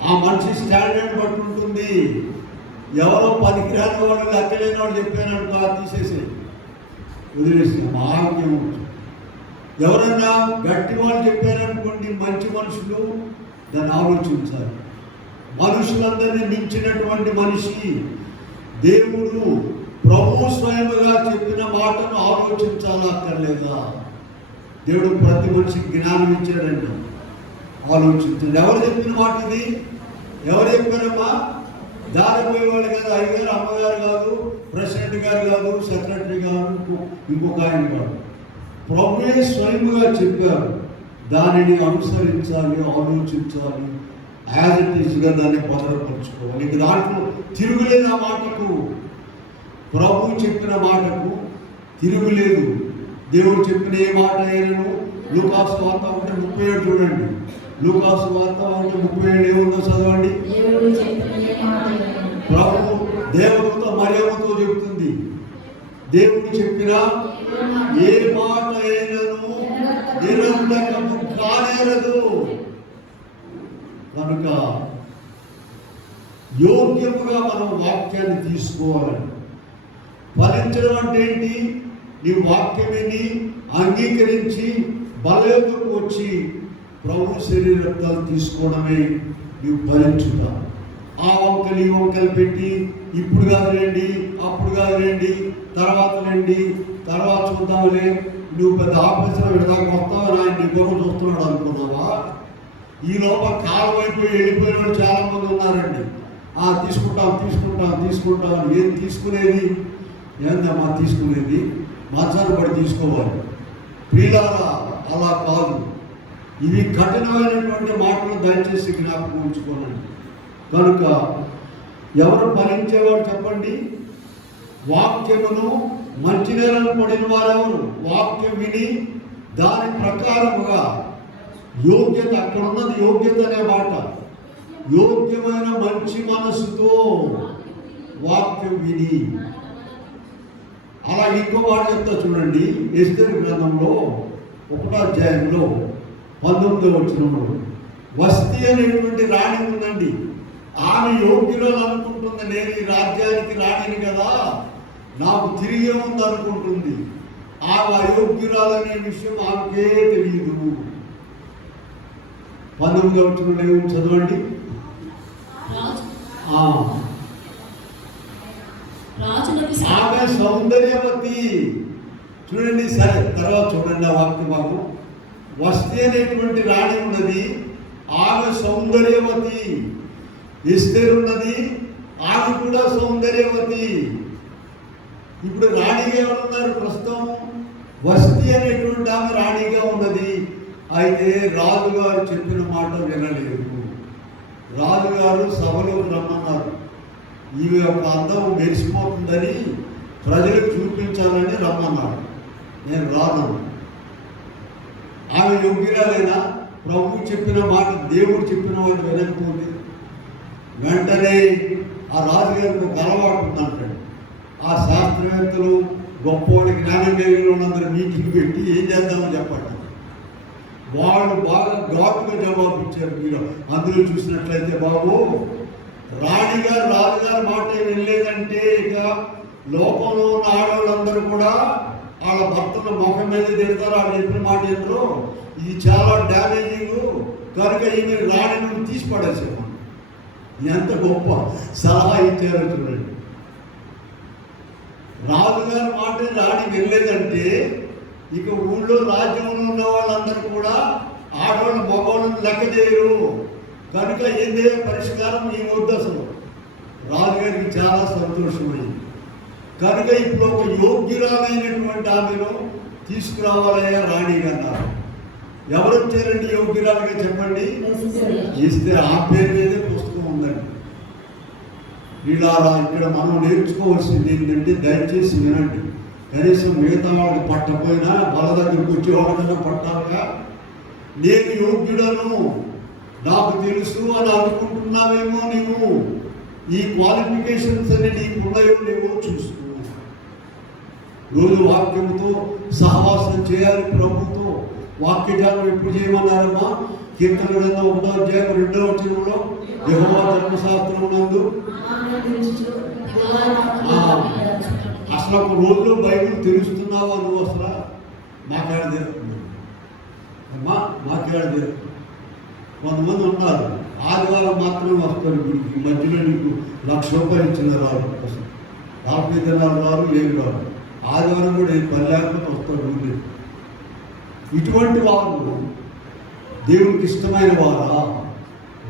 ఆ మనిషి స్టాండర్డ్ బట్టి ఉంటుంది. ఎవరో పనికిరాని వాడు లెక్కలేని వాడు చెప్పారనుకో, తీసేసి వదిలేసి ఆరోగ్యం. ఎవరన్నా గట్టి వాళ్ళు చెప్పారనుకోండి, మంచి మనుషులు, దాన్ని ఆలోచించాలి. మనుషులందరినీ మించినటువంటి మనిషి దేవుడు, ప్రభు స్వయముగా చెప్పిన మాటను ఆలోచించాలా అక్కర్లేదా? దేవుడు ప్రతి మనిషికి జ్ఞానం ఇచ్చాడండి, ఆలోచించండి. ఎవరు చెప్పిన మాట ఇది? ఎవరు చెప్పారమ్మా? దారిపోయేవాళ్ళు కాదు, అయ్యగారు అమ్మగారు కాదు, ప్రెసిడెంట్ గారు కాదు, సెక్రటరీ గారు, ఇంకొక ఆయన కాదు. ప్రభువే స్వయముగా చెప్పారు. దానిని అనుసరించాలి, ఆలోచించాలి, యాజ్ ఇట్ ఈస్గా దాన్ని భద్రపరచుకోవాలి. ఇంక దాంట్లో తిరుగులేదు. ఆ మాటకు, ప్రభు చెప్పిన మాటకు తిరుగులేదు. దేవుడు చెప్పిన ఏ మాట అయినను, లూకాసు వార్త 1:37 చూడండి. లూకాసు వార్త 1:37 ఏముందో చదవండి. ప్రభు దేవదూత మరియమ్మతో చెబుతుంది, దేవుడు చెప్పిన ఏ మాట అయినను నిరంతరము కానేరదు. కనుక యోగ్యముగా మనం వాక్యాన్ని తీసుకోవాలని. ఫలించడం అంటే ఏంటి? నీ వాక్యమని అంగీకరించి బలయోగకు వచ్చి ప్రభు శరీర రక్తాలు తీసుకోవడమే నీవు ఫలించుతా. ఆ వంకలు ఈ వంకలు పెట్టి ఇప్పుడు కాదు రండి, అప్పుడు కాదు రండి, తర్వాత రండి, తర్వాత చూద్దాంలే, నువ్వు పెద్ద ఆఫీసర్ విడదాకా వస్తావు ఆయన నీ గొప్ప చూస్తున్నాడు అనుకున్నావా? ఈ లోపల కాలం అయిపోయి వెళ్ళిపోయిన వాళ్ళు చాలా మంది ఉన్నారండి. తీసుకుంటాం ఏం తీసుకునేది? ఏందమ్మా తీసుకునేది? మచ్చాన్ని పడి తీసుకోవాలి. ప్రియులారా అలా కాదు. ఇవి కఠినమైనటువంటి మాటలు దయచేసి జ్ఞాపకం ఉంచుకోనండి. కనుక ఎవరు ఫలించేవాడు చెప్పండి? వాక్యమును మంచి నేలను పడిన వారెవరు? వాక్యం విని దాని ప్రకారముగా యోగ్యత, అక్కడ ఉన్నది యోగ్యత అనే మాట, యోగ్యమైన మంచి మనసుతో వాక్యం విని. అలా ఇంకో మాట చెప్తా చూడండి. ఎస్తేరు గ్రంథంలో 1వ అధ్యాయంలో 19వ వచనంలో వస్తీ అనేటువంటి రాణి ఉందండి. ఆమె యోగ్యురాలు అనుకుంటుంది, నేను ఈ రాజ్యానికి రాణిని కదా, నాకు తిరిగే ఉంది అనుకుంటుంది. ఆమె అయోగ్యురాలనే విషయం ఆమెకే తెలియదు. 19వ వచనంలో ఏమి చదవండి. ఆమె సౌందర్యవతి. చూడండి, సరే తర్వాత చూడండి ఆ వాక్య భాగం. వస్తీ అనేటువంటి రాణి ఉన్నది, ఆమె సౌందర్యవతి. ఎస్తేరు ఉన్నది, ఆమె కూడా సౌందర్యవతి. ఇప్పుడు రాణిగా ఎవరున్నారు ప్రస్తుతం? వస్తీ అనేటువంటి ఆమె రాణిగా ఉన్నది. అయితే రాజుగారు చెప్పిన మాట వినలేదు. రాజుగారు సభలోకి రమ్మన్నారు. ఈమె యొక్క అందం మెరిసిపోతుందని ప్రజలకు చూపించాలని రమ్మన్నాడు. నేను రాను. ఆమె యోగ్యురాలైనా ప్రభు చెప్పిన మాట, దేవుడు చెప్పిన మాట వినకపోతే వెంటనే ఆ రాజుగారికి ఒక అలవాటు ఉందంటాడు. ఆ శాస్త్రవేత్తలు గొప్పవాడి జ్ఞానం కలిగిన వాళ్ళందరూ మీటింగ్ పెట్టి ఏం చేద్దామని చెప్పండి. వాళ్ళు బాగా ఘాటుగా జవాబు ఇచ్చారు. మీరు అందులో చూసినట్లయితే, బాబు రాణిగారు రాజుగారి మాట వెళ్ళలేదంటే ఇక లోకంలో ఉన్న ఆడవాళ్ళందరూ కూడా వాళ్ళ భర్తల ముఖం మీద తిడతారు. వాళ్ళు చెప్పిన మాట ఏంటో ఇది చాలా డ్యామేజింగ్, కనుక ఈమె రాణిని తీసి పడేసాము. ఎంత గొప్ప సలహా ఇచ్చారో చూడండి. రాజుగారి మాట రాణి వెళ్ళలేదంటే ఇక ఊళ్ళో రాజ్యంలో ఉన్న వాళ్ళందరూ కూడా ఆడవాళ్ళు మగవాళ్ళని లెక్క చేయరు. కనుక ఏందే పరిష్కారం ఈ ఉద్దేశం. రాజుగారికి చాలా సంతోషమైంది. కనుక ఇప్పుడు ఒక యోగ్యురాలైనటువంటి ఆమెను తీసుకురావాలయ్యా రాణి అన్నారు. ఎవరు వచ్చారండి యోగ్యురాలుగా చెప్పండి? ఇస్తే ఆ పేరు మీదే పుస్తకం ఉందండి. వీళ్ళారా ఇక్కడ మనం నేర్చుకోవాల్సింది ఏంటంటే, దయచేసి వినండి. కనీసం మిగతా వాళ్ళకి పట్టకపోయినా వాళ్ళ దగ్గరికి వచ్చే వాళ్ళకన్నా పట్టాలిగా. నేను యోగ్యుడను, నాకు తెలుసు అని అనుకుంటున్నావేమో నీవు. ఈ క్వాలిఫికేషన్స్ అని నీకు ఉన్నాయో లేవో చూస్తున్నావు. రోజు వాక్యంతో సహవాసం చేయాలి ప్రభుతో. వాక్యజాలం ఎప్పుడు చేయమన్నారమ్మా? కీర్తన గ్రంథం 1వ అధ్యాయం 2వ వచనంలో యెహోవా ధర్మశాస్త్రం నందు. అసలు ఒక రోజులో బైబిల్ తెలుస్తున్నావా నువ్వు? అసలు మాకేడ తెలుస్తుంది అమ్మా, మాకేడ తెలుస్తుంది. కొంతమంది ఉన్నారు ఆదివారం మాత్రమే వస్తారు. ఈ మధ్యలో నీకు ₹1,00,000 ఇచ్చిన రాదు, అసలు 40 దినాలు రారు, ఏమి రాదు. ఆదివారం కూడా ఏం పని లేకపోతే వస్తారు ఊళ్ళో. ఇటువంటి వాళ్ళు దేవునికి ఇష్టమైన వారా,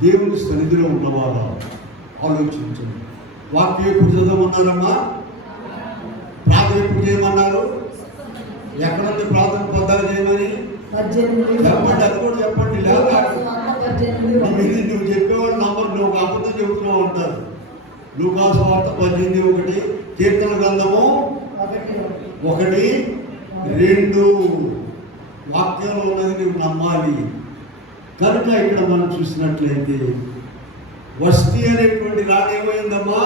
దేవుని సన్నిధిలో ఉన్నవారా? ఆలోచించండి. వాక్యం ఎప్పుడు చదవమన్నారమ్మా? ప్రార్థన ఎప్పుడు చేయమన్నారు? ఎక్కడుంది ప్రార్థన పొందాలి చేయమని చెప్పండి. అది కూడా చెప్పండి. లేదా నువ్వు చెప్పేవాళ్ళు నంబర్, నువ్వు అబద్ధం చెబుతున్నావు అంటారు. లూకాసు వార్త 18:1, కీర్తన గ్రంథము 1:2 వాక్యంలో ఉన్నది నువ్వు నమ్మాలి. కనుక ఇక్కడ మనం చూసినట్లయితే వస్తీ అనేటువంటి రాణి ఏమైందమ్మా?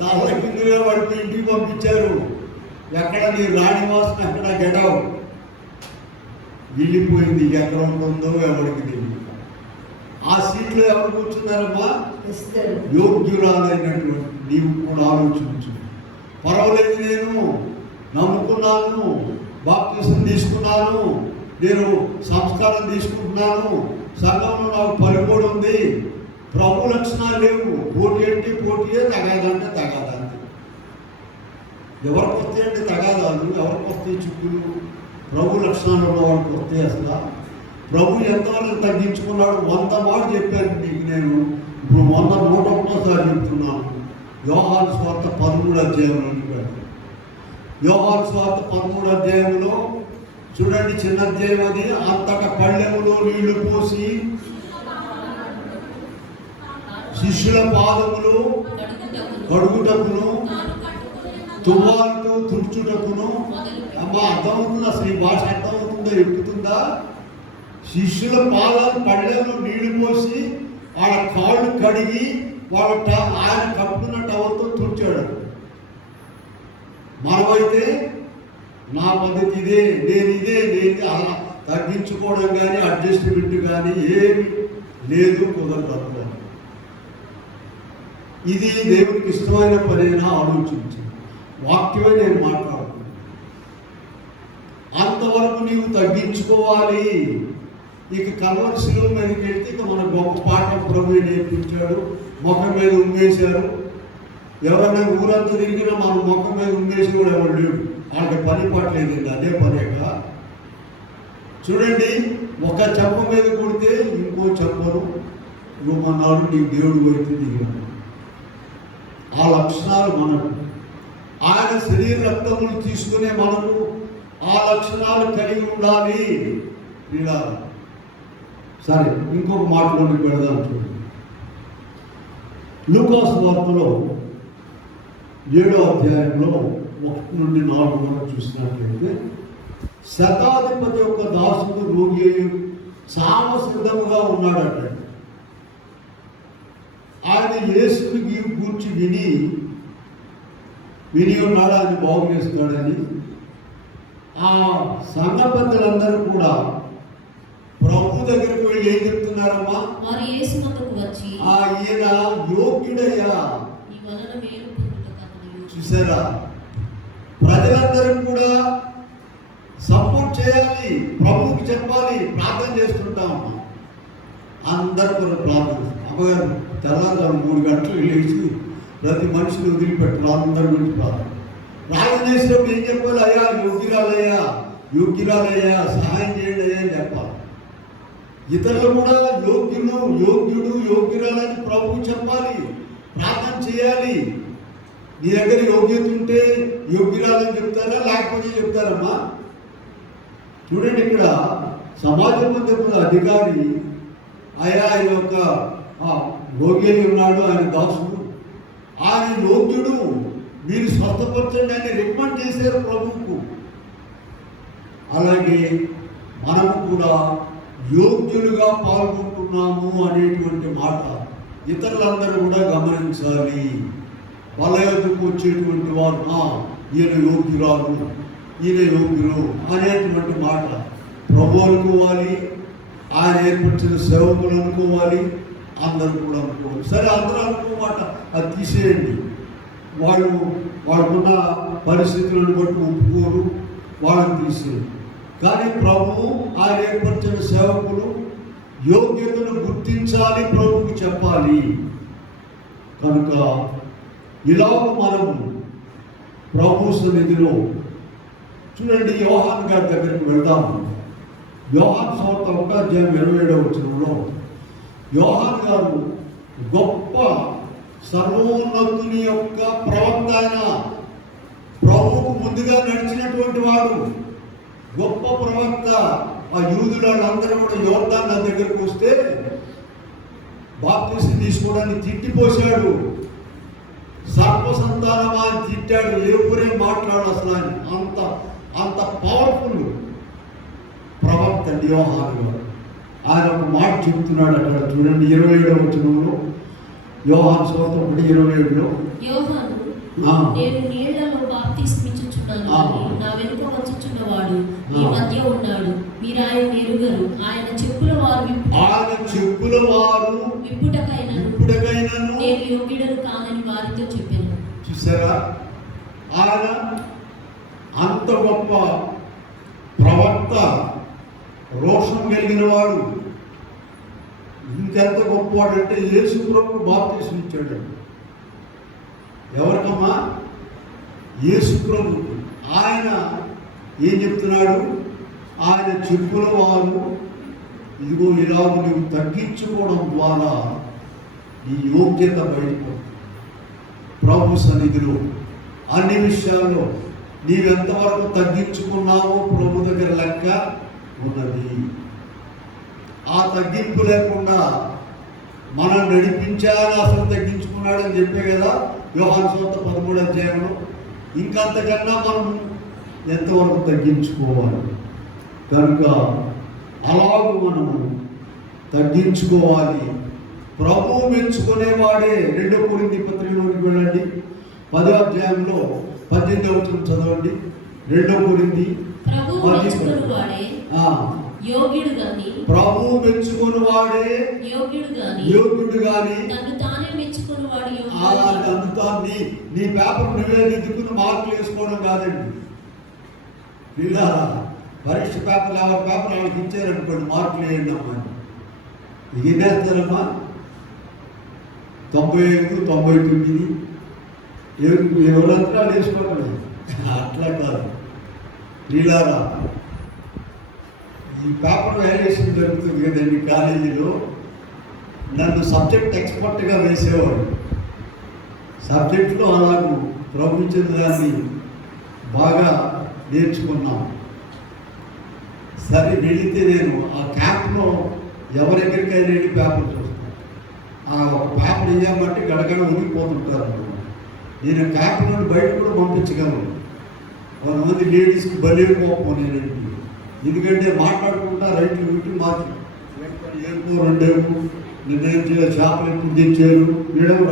తల కిందుగా వాడికి ఇంటికి పంపించారు. ఎక్కడ నీ రాణి వాసన ఎక్కడ గెడవు వెళ్ళిపోయింది. ఎక్కడ ఉంటుందో ఎవరికి తెలియదు. ఆ సీట్లో ఎవరు కూర్చున్నారమ్మా? యోగ్యురాలైనటువంటి నీవు కూడా ఆలోచించు. పర్వాలేదు, నేను నమ్ముకున్నాను, బాప్తిసం తీసుకున్నాను, నేను సంస్కారం తీసుకుంటున్నాను, సంఘంలో నాకు పలుకోడు ఉంది, ప్రభు లక్షణాలు లేవు. పోటీ అంటే పోటీయే, తగాదంటే తగాదంతే. ఎవరికి వస్తాయి అంటే తగాదాలు, ఎవరికి వస్తాయి చిక్కులు? ప్రభు లక్షణాలు ఉన్న వాళ్ళకి వస్తాయి. అసలు ప్రభు ఎంతవరకు తగ్గించుకున్నాడు? 100 మాట చెప్పాను నీకు నేను. ఇప్పుడు 101సారి చెప్తున్నాను. యోహాను సువార్త 13వ అధ్యాయంలో. యోహాను సువార్త 13వ అధ్యాయంలో చూడండి, చిన్న అధ్యాయం అది. అంతట పళ్ళెములో నీళ్లు పోసి శిష్యుల పాదములు కడుగుటకును తువ్వాలతో తుడుచుటకును. అమ్మా, అర్థమవుతుంది? అసలు ఈ భాష అర్థమవుతుందా? ఎక్కుతుందా? శిష్యుల పాదాలు పళ్ళెంలో నీళ్లు పోసి వాళ్ళ కాళ్ళు కడిగి ఆయన కప్పుకున్న టవల్తో తుడిచాడు. మనమైతే నా పద్ధతి ఇదే, నేను అలా తగ్గించుకోవడం కానీ అడ్జస్ట్మెంట్ కానీ ఏమి లేదు, కుదరదు. ఇది దేవునికి ఇష్టమైన పనేనా ఆలోచించి వాక్యమే నేను మాట్లాడుతున్నాను. అంతవరకు నీవు తగ్గించుకోవాలి. ఇక కల్వరి శిలువ మీదకి వెళ్తే ఇక మన గొప్ప పాఠం ప్రభువు నేర్పించాడు. ముఖం మీద ఉమ్మేశారు. ఎవరైనా ఊరంతా తిరిగినా మన ముఖం మీద ఉమ్మేసి కూడా ఎవరు లేడు. వాళ్ళకి పని పట్టలేదండి, అదే పనేక. చూడండి, ఒక చెంప మీద కొడితే ఇంకో చెంపను ఇవ్వమన్నాడు. నీ దేవుడు అయితే దిగాడు. ఆ లక్షణాలు మనకు, ఆయన శరీర రక్తములు తీసుకునే మనకు ఆ లక్షణాలు కలిగి ఉండాలి. ఇలా సరే, ఇంకొక మాటలోకి పెడదాం. చూడండి, లూకాసు వార్తలో 7వ అధ్యాయంలో 1 నుండి 4 వరకు చూసినట్లయితే, శతాధిపతి యొక్క దాసుడు రోగి చావ సిద్ధముగా ఉన్నాడట. ఆయన యేసుని గూర్చి విని ఉన్నాడు, ఆయన బాగు చేస్తాడని. ఆ సంఘ పెద్దలందరూ కూడా ప్రభు దగ్గరకు వెళ్ళి ఏం చెప్తున్నారమ్మా? ఈయన యోగ్యుడయ్యా. చూసారా, ప్రజలందరూ కూడా సపోర్ట్ చేయాలి, ప్రభువుకి చెప్పాలి. ప్రార్థన చేస్తుంటామమ్మా, అందరూ కూడా ప్రార్థన. అమ్మగారు తెల్లారు 3 గంటలు లేచి ప్రతి మనిషిని వదిలిపెట్టారు, అందరి గురించి ప్రార్థన చేసినప్పుడు ఏం చెప్పాలి? అయ్యా యోగ్యురాలయ్యా, సహాయం చేయండి అయ్యా అని చెప్పాలి. ఇతరులు కూడా యోగ్యురాలని ప్రభువు చెప్పాలి, ప్రార్థన చేయాలి. నీ దగ్గర యోగ్యత ఉంటే యోగ్యురాలని చెప్తారా, లేకపోతే చెప్తారమ్మా? చూడండి, ఇక్కడ సమాజ మందిరంలో అధికారి ఆయన యొక్క యోగ్యుడు ఉన్నాడు, ఆయన దాసుడు, ఆయన యోగ్యుడు, మీరు స్వస్థపరచండి అని రికమెండ్ చేశారు ప్రభువుకు. అలాగే మనము కూడా యోగ్యులుగా పాల్గొంటున్నాము అనేటువంటి మాట ఇతరులందరూ కూడా గమనించాలి. వాళ్ళ యొక్కకు వచ్చేటువంటి వారు ఈయన యోగ్యురాలు, ఈయన యోగ్యులు అనేటువంటి మాట ప్రభువు అనుకోవాలి, ఆయన ఏర్పరిచిన సేవకులు అనుకోవాలి, అందరూ కూడా అనుకోవాలి. సరే, అందరూ అనుకోమాట, అది తీసేయండి. వాళ్ళకున్న పరిస్థితులను బట్టి ఒప్పుకోరు, వాళ్ళని తీసేయండి. కానీ ప్రభువు ఆయన ఏర్పరిచిన సేవకులు యోగ్యతను గుర్తించాలి, ప్రభువుకి చెప్పాలి. కనుక ఇలాగ మనము ప్రభు సన్నిధిలో చూడండి, యోహాను గారి దగ్గరికి వెళ్దాము. యోహాను సువార్త 1వ అధ్యాయం 27వ వచనంలో యోహాను గారు గొప్ప సర్వోన్నతుని యొక్క ప్రవక్త. ఆయన ప్రభువుకు ముందుగా నడిచినటువంటి వాడు, గొప్ప ప్రవక్త. ఆ యూదులందరూ కూడా యోర్దాను దగ్గరకు వస్తే బాప్తిసం తీసుకోవడానికి తిట్టిపోశాడు. సర్ప సంతానమా అని తిట్టాడు. ఎవరే మాట్లాడు అసలు ఆయన. అంత పవర్ఫుల్ ప్రవక్త యోహాను గారు. ఆయన ఒక మాట చెబుతున్నాడు అక్కడ. చూడండి, 27వ వచనంలో, యోహాను సువార్త 1:27లో, నేను నీళ్లలో బాప్తిస్మిచ్చుచున్నాను, నా వెనుక వచ్చుచున్నవాడు ఈ మధ్య ఉన్నాడు, మీరు ఆయన ఎరుగరు. ఆయన చెప్పుల వారు విప్పుటకైనను నేను యోగ్యుడను కానని వారితో చెప్పాను. చూసారా, ఆయన అంత గొప్ప ప్రవక్త, రోషం కలిగిన వాడు. ఇంకెంత గొప్పవాడంటే యేసు ప్రభు బాప్తిసం ఇచ్చాడు. ఎవరికమ్మా? యేసు ప్రభు. ఆయన ఏం చెప్తున్నాడు? ఆయన చెప్పుల వారు ఇదిగో ఇలాగ నువ్వు తగ్గించుకోవడం ద్వారా ఈ యోగ్యత బయటపడుతుంది. ప్రభు సన్నిధిలో అన్ని విషయాల్లో నీవెంతవరకు తగ్గించుకున్నావో ప్రభు దగ్గర లెక్క ఉన్నది. ఆ తగ్గింపు లేకుండా మనం నడిపించాలని అసలు తగ్గించుకున్నాడని చెప్పే కదా యోహాను సువార్త 13వ అధ్యాయంలో. ఇంకంతకన్నా మనం ఎంతవరకు తగ్గించుకోవాలి? కనుక అలాగూ మనము తగ్గించుకోవాలి. ప్రభువు మెచ్చుకునేవాడే. 2 కొరింథీ పత్రికలోకి వెళ్ళండి, 10వ అధ్యాయంలో 18వ వచనం చదవండి. 2 కొరింథీ ప్రభువు మెచ్చుకునేవాడే యోగ్యుడు గాని, ప్రభువు మెచ్చుకునేవాడే యోగ్యుడు గాని, తన్ను తానే మెచ్చుకునేవాడు యోగ్యుడు. నీ పేపర్ నువ్వే దిద్దుకుని మార్కులు వేసుకోవడం కాదండి పిల్లారా. పరీక్ష పేపర్లు ఎవరి పేపర్ వాళ్ళకి ఇచ్చారనుకోండి, మార్కులు వేయండి అమ్మని. ఏం వేస్తారమ్మా? 95, 99 ఎవరంతా వేసుకోవాలి. అట్లా కాదు పిల్లారా. ఈ పేపర్ వాల్యుయేషన్ జరుగుతుంది కదండి కాలేజీలో. నన్ను సబ్జెక్ట్ ఎక్స్పర్ట్గా వేసేవాడు. సబ్జెక్టులో అలాగూ ప్రభుత్వం దాన్ని బాగా నేర్చుకున్నాం. సరే వెళితే నేను ఆ క్యాంప్లో ఎవరెక్కడికైనా వెళ్ళి పేపర్ చూస్తాను. ఆ ఒక పేపర్ ఇవ్వమంటే గడగడ ఉనికిపోతుంటారు. నేను క్యాంప్ నుండి బయట కూడా పంపించగలను. కొంతమంది లేడీస్కి బలే కోపం నేనండి. ఎందుకంటే మాట్లాడుకుంటా రైట్లు వీటి మార్చి ఏమో 2 నిర్ణయం చేయాలి. చేపలు ఎప్పుడు తెచ్చారు వీడేమో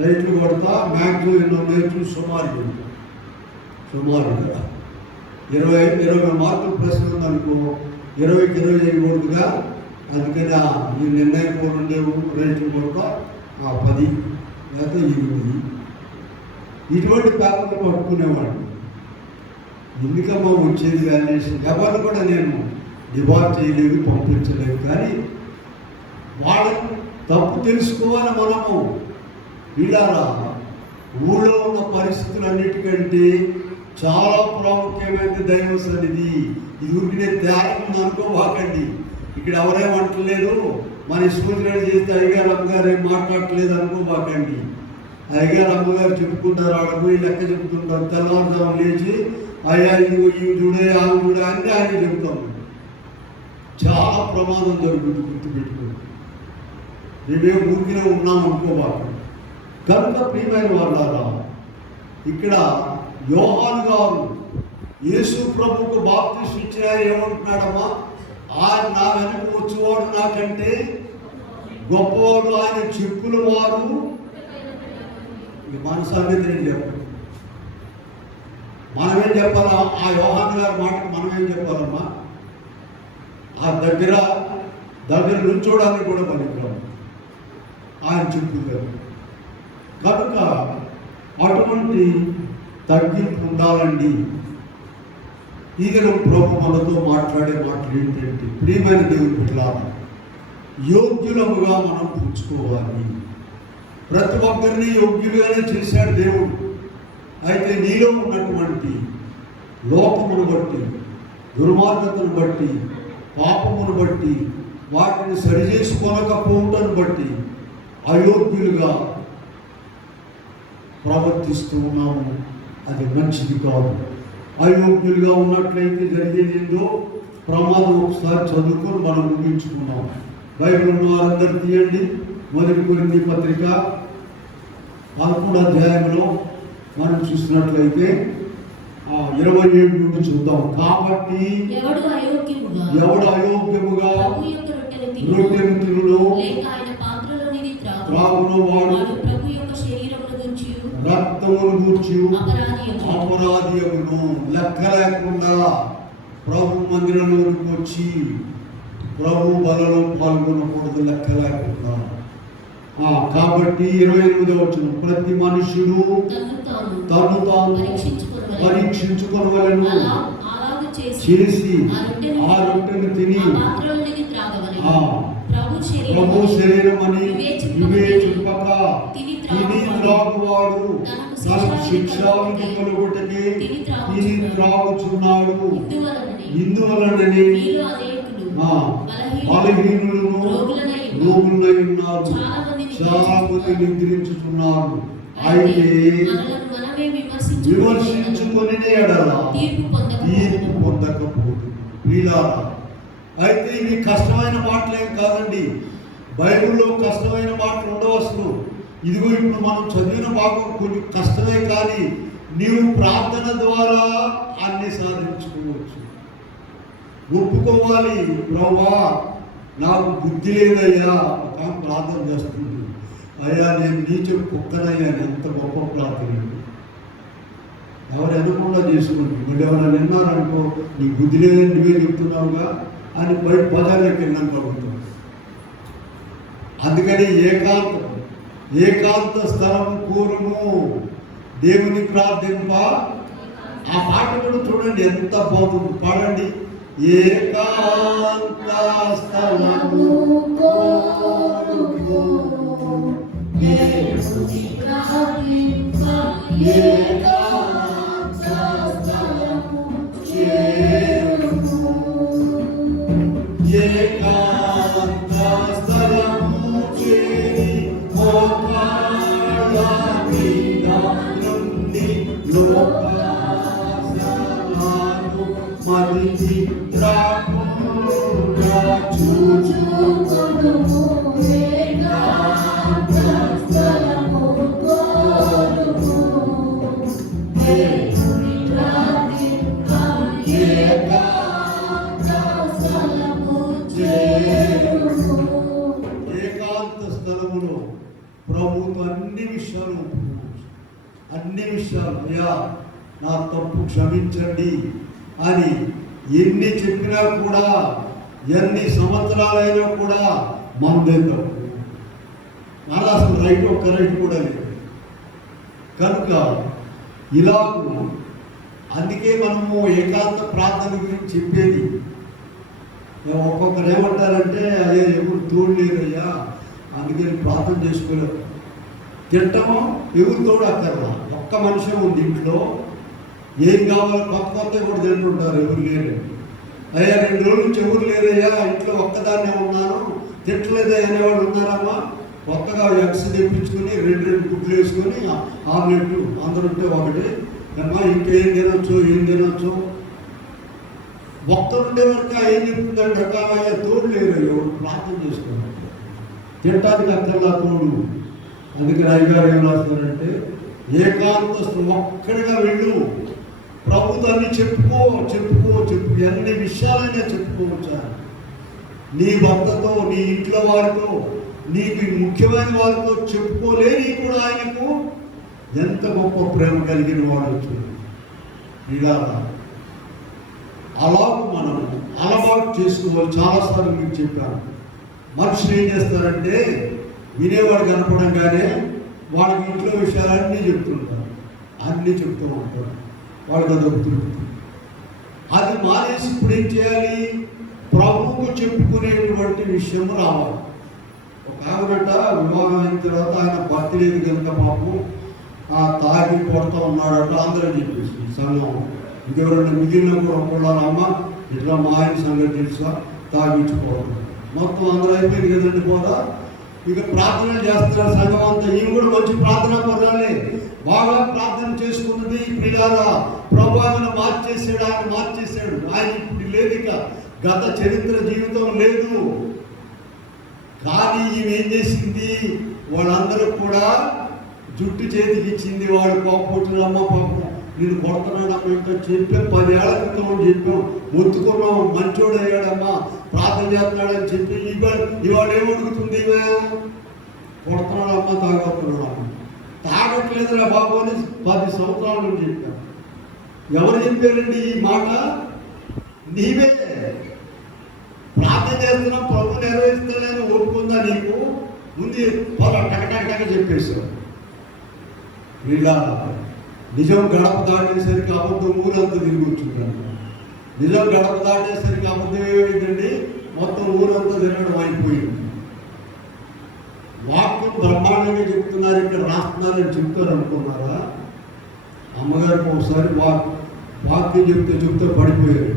రైట్లు కొడతా మ్యాక్సిమం ఎన్నో ఉన్నాయి సుమారుగా 20 మార్కులు ప్రశ్న ఉందనుకో, 20కి 20 చేయకూడదుగా. అందుకని ఈ నిర్ణయం 2 రైట్లు కొడతా 10 లేకపోతే 8 ఇటువంటి పేపర్లు పట్టుకునేవాడు. ఎందుకమ్మా వచ్చేది కానీ ఎవరు కూడా నేను డిబార్ చేయలేదు, పంపించలేదు. కానీ వాళ్ళని తప్పు తెలుసుకోవాలి మనము. వీళ్ళారా, ఊళ్ళో ఉన్న పరిస్థితులన్నిటికంటే చాలా ప్రాముఖ్యమైనది దైవ సన్నిధి. ఇది ఊరికి నేను తేరకుండా అనుకోవాకండి. ఇక్కడ ఎవరేమంటలేదు, మన సూచన చేస్తే అయ్యగారు అమ్మగారు ఏం మాట్లాడలేదు అనుకోవాకండి. అయ్యగారు అమ్మగారు చెప్పుకుంటారు, ఆడపోయి లెక్క చెప్పుకుంటారు. తెల్లవారుజాము లేచి అయ్యా ఇవి చూడే ఆమె చూడే అంటే ఆయన చెప్తాము. చాలా ప్రమాదం జరుగుతుంది, గుర్తుపెట్టుకోండి. మేమే ఊరికినే ఉన్నాం అనుకోవాలి. కనుక ప్రియమైన వాళ్ళారా, ఇక్కడ యోహాను గారు యేసు ప్రభువుకు బాప్తిస్మం ఇచ్చిన ఏమంటున్నాడమ్మా? ఆయన నా వెనక వచ్చేవాడు నాకంటే గొప్పవాడు, ఆయన చెప్పుల వారు. మన సంగతి నేను చెప్పండి. మనమేం చెప్పాలా? ఆ యోహాను గారి మాటకు మనమేం చెప్పాలమ్మా? ఆ దగ్గర నుంచోడానికి కూడా పనికిరాము ఆయన చెప్పుతారు. కనుక అటువంటి తగ్గింపు ఉండాలండి. ఈగలు ప్రభు మనతో మాట్లాడే మాటలు ఏంటంటే, ప్రియమైన దేవుని బిడ్డలారా, యోగ్యులముగా మనం పుచ్చుకోవాలి. ప్రతి ఒక్కరిని యోగ్యులుగానే చేశాడు దేవుడు. అయితే నీలో ఉన్నటువంటి లోపమును బట్టి, దుర్మార్గతను బట్టి, పాపమును బట్టి, వాటిని సరిచేసుకోనకపోవటను బట్టి అయోగ్యులుగా ప్రవర్తిస్తూ ఉన్నాము. అది మంచిది కాదు. అయోగ్యులుగా ఉన్నట్లయితే జరిగేది ఏందో ప్రమాదం ఒకసారి చదువుకొని మనం ముగించుకున్నాం. బైబిల్ ఉన్న వారందరూ తీయండి. 1 కొరింథీ పత్రిక 11వ అధ్యాయంలో మనం చూసినట్లయితే 27 నుండి చూద్దాం. కాబట్టి ఎవడు అయోగ్యముగా రొట్టెను తినును త్రాగును వాడు రక్తమును గూర్చి అపరాధియమును. లెక్క లేకుండా ప్రభు మందిరంలోకి వచ్చి ప్రభు బలలో పాల్గొనకూడదు, లెక్క లేకుండా. కాబట్టి 28వ వచనం, ప్రతి మనుషుడు తను తాను పరీక్షించుకొనవలెను, చేసి ఆ రొట్టెను తిని ప్రభు శరీరం అని వివేచింపక తిని త్రాగువాడు తనకు శిక్ష కలుగుటకి తిని త్రాగుచున్నాడు. ఇందువలనని బలహీనులను రోగులై ఉన్నారు, చాలా మంది నిద్రించుతున్నారు. అయితే మనమే విమర్శించుకొని ఎడల తీర్పు పొందకపోదు. వీళ్ళారా, అయితే ఇవి కష్టమైన మాటలేం కాదండి. బైబిల్లో కష్టమైన మాటలు ఉండవచ్చును. ఇదిగో ఇప్పుడు మనం చదివిన భాగం కొంచెం కష్టమే, కానీ నీవు ప్రార్థన ద్వారా అన్ని సాధించుకోవచ్చు. ఒప్పుకోవాలి, ప్రభువా నాకు బుద్ధి లేదయ్యా. ఒక ప్రార్థన చేస్తుంది, అయ్యా నేను నీచు కుక్కనయ్యా. ఎంత గొప్ప ప్రార్థన! ఎవరు ఎనకుండా చేసుకోండి. మీరు ఎవరైనా విన్నారనుకో, నీ బుద్ధి లేదని నువ్వే చెప్తున్నావుగా అని బయట పదాలకి వెళ్ళాను పడుతుంది. అందుకని ఏకాంత స్థలం కోరుము, దేవుని ప్రార్థింప. ఆ పాట కూడా చూడండి ఎంత బాగుంది, పాడండి. ఏకాంత స్థలము కోరుము, దేవుని ప్రార్థింప. ఏకాంత స్థలము చేరుము, ఏకాంత స్థలము చేరి మోకాళ్ళ మీద నుండి లోకాసనాలు మదిని త్రాకుండా చూచుకొనుము. ఏకాంత స్థలము కోరుము, దేవుని ప్రార్థింప. ఏకాంత స్థలము చేరుము. ఏకాంత స్థలములో ప్రభువుతో అన్ని విషయాలు, అయ్యా నా తప్పు క్షమించండి అని ఎన్ని చెప్పినా కూడా, ఎన్ని సంవత్సరాలైనా కూడా మనదే తప్పు. నాది అసలు ఒక్క రైట్ కూడా లేదు. కనుక ఇలా అందుకే మనము ఏకాంత ప్రార్థన గురించి చెప్పేది. ఒక్కొక్కరు ఏమంటారంటే, అయ్యా ఎవరు తోడు లేరయ్యా, అందుకని ప్రార్థన చేసుకోలేదు. తింటామో ఎవరు తోడు అక్కర్లా, ఒక్క మనిషే ఉంది ఇంట్లో. ఏం కావాలో కొత్త కూడా తింటుంటారు, ఎవరు లేరు. అయ్యా 2 రోజుల నుంచి ఎవరు లేరయ్యా, ఇంట్లో ఒక్కదాన్నే ఉన్నాను, తిట్టలేదా అనేవాళ్ళు ఉన్నారమ్మా. కొత్తగా ఎగ్స్ తెప్పించుకొని 2 గుడ్లు వేసుకొని ఆమ్లెట్లు అందరూ ఉంటే ఒకటి. అమ్మా ఇంకేం తినొచ్చు. భక్తులు ఉండే వరకు ఏం చెప్తుందంటే, అయ్యా తోడు లేరు, ఎవరు ప్రార్థన చేసుకున్నారు, తింటానికి అక్కర్లా తోడు. అందుకని అయ్యగారు ఏం రాస్తారంటే, ఏకాంతస్తులు ఒక్కడిగా వెళ్ళు, ప్రభుతో అన్ని చెప్పుకో. ఎన్ని విషయాలైనా చెప్పుకోవచ్చా, నీ భర్తతో, నీ ఇంట్లో వారితో, నీకు ముఖ్యమైన వారితో చెప్పుకోలేని కూడా ఆయనకు ఎంత గొప్ప ప్రేమ కలిగిన వాడు. ఇలా అలాగూ మనం అలవాటు చేసుకోవాలి. చాలాసార్లు మీకు చెప్పాను, మనుషులు ఏం చేస్తారంటే వినేవాడు కనపడంగానే వాళ్ళకి ఇంట్లో విషయాలన్నీ చెప్తుంటారు, అన్నీ చెప్తూ ఉంటారు. వాళ్ళకి అదొక తృప్తి. అది మానేసి ఇప్పుడు ఏం చేయాలి, ప్రభువుకు చెప్పుకునేటువంటి విషయం రావాలి. ఒక ఆవిడట వివాహం అయిన తర్వాత ఆయన భర్త లేదు కనుక పాపం తాగి కొడతా ఉన్నాడట. అందరూ చెప్పేసి సంఘం ఇంకెవరైనా మిగిలిన కూడా ఒక్కళ్ళమ్మ ఇట్లా మా ఆయన సంగతి తెలుసా, తాగించుకోవడం. మొత్తం అందరూ అయిపోయింది కదండి. పోదా ఇక ప్రార్థనలు చేస్తున్నారు సంఘం అంతా. ఈయన కూడా మంచి ప్రార్థన పడాలి, బాగా ప్రార్థన చేసుకున్నది. పిల్లారా ప్రభావం మార్చేసాడు, ఆయన ఇప్పుడు లేదు, ఇక గత చరిత్ర జీవితం లేదు. కానీ ఈమె ఏం చేసింది, వాళ్ళందరూ కూడా జుట్టు చేతికి ఇచ్చింది. వాడు కోపడుతున్నమ్మ పాపం నేను కొడుతున్నాడమ్మ, ఇంకా చెప్పాం 10 ఏళ్ల క్రితం చెప్పాం, ఒత్తుకున్నాం, మంచోడు అయ్యాడమ్మా, ప్రార్థన చేస్తున్నాడని చెప్పి ఇవాళ ఏమడుగుతుంది, కొడుతున్నాడమ్మ, తాగొస్తున్నాడమ్మ. తాగట్లేదురా బాబు అని 10 సంవత్సరాల నుంచి చెప్పాం. ఎవరు చెప్పారండి ఈ మాట? నీవే. ప్రార్థన చేస్తున్నాం, ప్రభు నెరవేరుస్తానని ఒప్పుకుందా నీకు? ముందు టక చెప్పేశారు. వీళ్ళ నిజం గడప దాటేసరికి అబద్ధం ఊరంతా తిరిగి వచ్చిందండి. నిజం గడప దాటేసరికి అబద్ధం ఏమైందండి, మొత్తం ఊరంతా తిరగడం అయిపోయింది. వాక్యం బ్రహ్మాండంగా చెప్తున్నారు, ఇక్కడ రాస్తున్నారని చెప్తారు అనుకున్నారా? అమ్మగారికి ఒకసారి వాక్యం చెప్తే పడిపోయారు.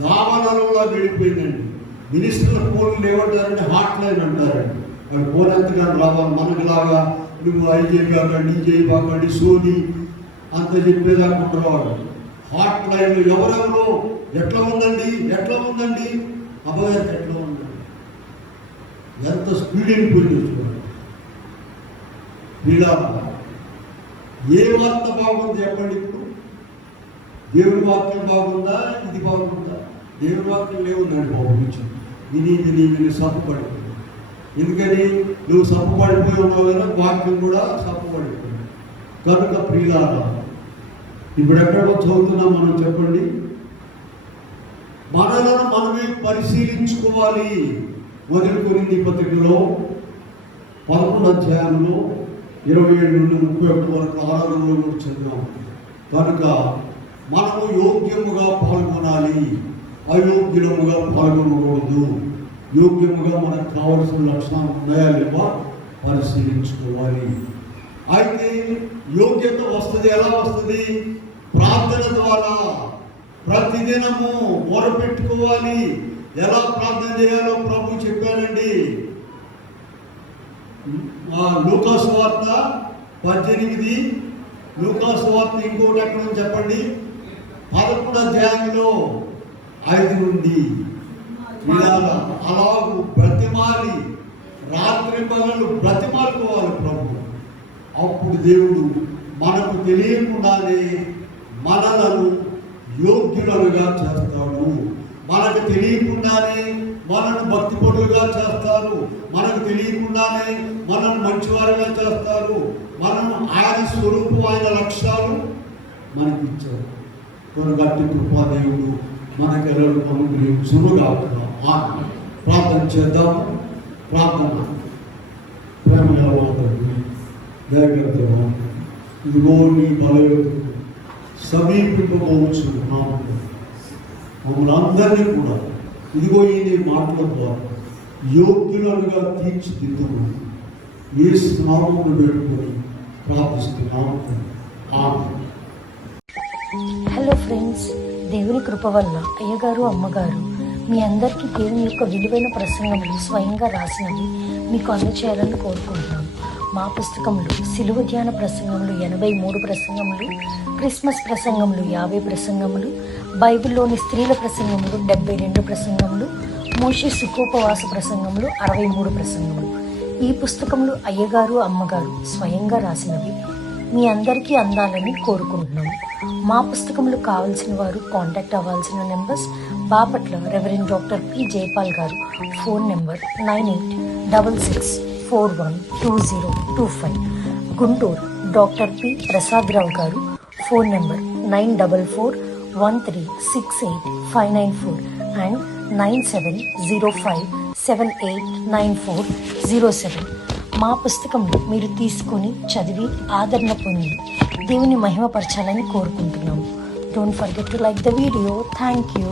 దావనంలో వెళ్ళిపోయిందండి. మినిస్టర్ల ఫోన్లు ఏమంటారంటే హాట్ లైన్ అంటారండి. వాడు ఫోన్ ఎంతగానో రావాలి, మనకులాగా నువ్వు అవి చేయబాకండి ఈ చేయబాకండి సోని అంత చెప్పేదాకా ఉండేవాడు. హాట్ లైన్లో ఎవరెవరో ఎట్లా ఉందండి అమ్మగారికి ఎట్లా ఉందండి, ఎంత స్పీడ్ అయిపోయింది చూడండి. వీళ్ళ ఏ వార్త బాగుంది చెప్పండి? ఇప్పుడు దేవుని వాక్యం బాగుందా, ఇది బాగుందా? దేవుని వాక్యం లేవుందండి బాబు నుంచి విని సప్పుపడిపోయింది. ఎందుకని నువ్వు సప్పుపడిపోయి ఉన్నావు కదా, వాక్యం కూడా సప్పుపడిపోయింది. కనుక ప్రియులారా, ఇప్పుడు ఎక్కడో చదువుతున్నాం మనం చెప్పండి. మనలను మనమే పరిశీలించుకోవాలి. మొదటి కొరింథీ పత్రికలో 11వ అధ్యాయంలో 27 నుండి 31 వరకు 6 కూడా చదివాం. కనుక మనము యోగ్యముగా పాల్గొనాలి, అయోగ్యముగా పాల్గొనకూడదు. యోగ్యముగా మనకు కావలసిన లక్షణాలు ఉన్నాయా లేవా పరిశీలించుకోవాలి. అయితే యోగ్యత వస్తుంది, ఎలా వస్తుంది? ప్రార్థన ద్వారా. ప్రతిదినము మొరపెట్టుకోవాలి. ఎలా ప్రార్థన చేయాలో ప్రభు చెప్పారండి. లూకాసు వార్త 18, లూకాసు వార్త ఇంకోటి ఎక్కడ చెప్పండి, 11వ అధ్యాయంలో 5 నుండి అలాగూ బ్రతిమాలి, రాత్రి పగలు బ్రతిమాలుకోవాలి ప్రభు. అప్పుడు దేవుడు మనకు తెలియకుండానే మనలను యోగ్యులుగా చేస్తాడు. మనకు తెలియకుండానే మనల్ని భక్తిపరులుగా చేస్తారు. మనకు తెలియకుండానే మనల్ని మంచివారుగా చేస్తారు. మనం ఆయన స్వరూపం, ఆయన లక్ష్యాలు మనకి ఇచ్చారు. గట్టి కృపాదేవుడు మనకెల్లరూ అనుగ్రహించునుగా. ప్రార్థన చేద్దాం. ప్రార్థన. ప్రేమ దయగలదేవా, ఇదిగో నీ బలయోధుడు సమీపింపబోచున్నాము. మమ్మల్ని అందరినీ కూడా ఇదిగో ఈ నీ మాటల ద్వారా యోగ్యులుగా తీర్చిదిద్దుకుని ఏ స్నామమును పెట్టుకొని ప్రార్థిస్తున్నాము. ఆమేన్. హలో ఫ్రెండ్స్, దేవుని కృప వల్ల అయ్యగారు అమ్మగారు మీ అందరికీ దేవుని యొక్క విలువైన ప్రసంగములు స్వయంగా రాసినవి మీకు అందచేయాలని కోరుకుంటున్నాను. మా పుస్తకంలో సిలువ ధ్యాన ప్రసంగములు 83 ప్రసంగములు, క్రిస్మస్ ప్రసంగములు 50 ప్రసంగములు, బైబిల్లోని స్త్రీల ప్రసంగములు 72 ప్రసంగములు, మోషే సుఖోపవాస ప్రసంగములు 63 ప్రసంగములు. ఈ పుస్తకములు అయ్యగారు అమ్మగారు స్వయంగా రాసినవి మీ అందరికీ అందాలని కోరుకుంటున్నాము. మా పుస్తకములు కావాల్సిన వారు కాంటాక్ట్ అవ్వాల్సిన numbers: Bapatla reverend doctor P Jayapal గారు, phone number 9866412025. Guntur doctor P Prasadarao గారు, ఫోన్ నెంబర్ 9413685994 అండ్ 9705789407. మా పుస్తకంలో మీరు తీసుకొని చదివి ఆదరణ పొంది దేవుని మహిమపరచాలని కోరుకుంటున్నాము. Don't forget to like the video. Thank you.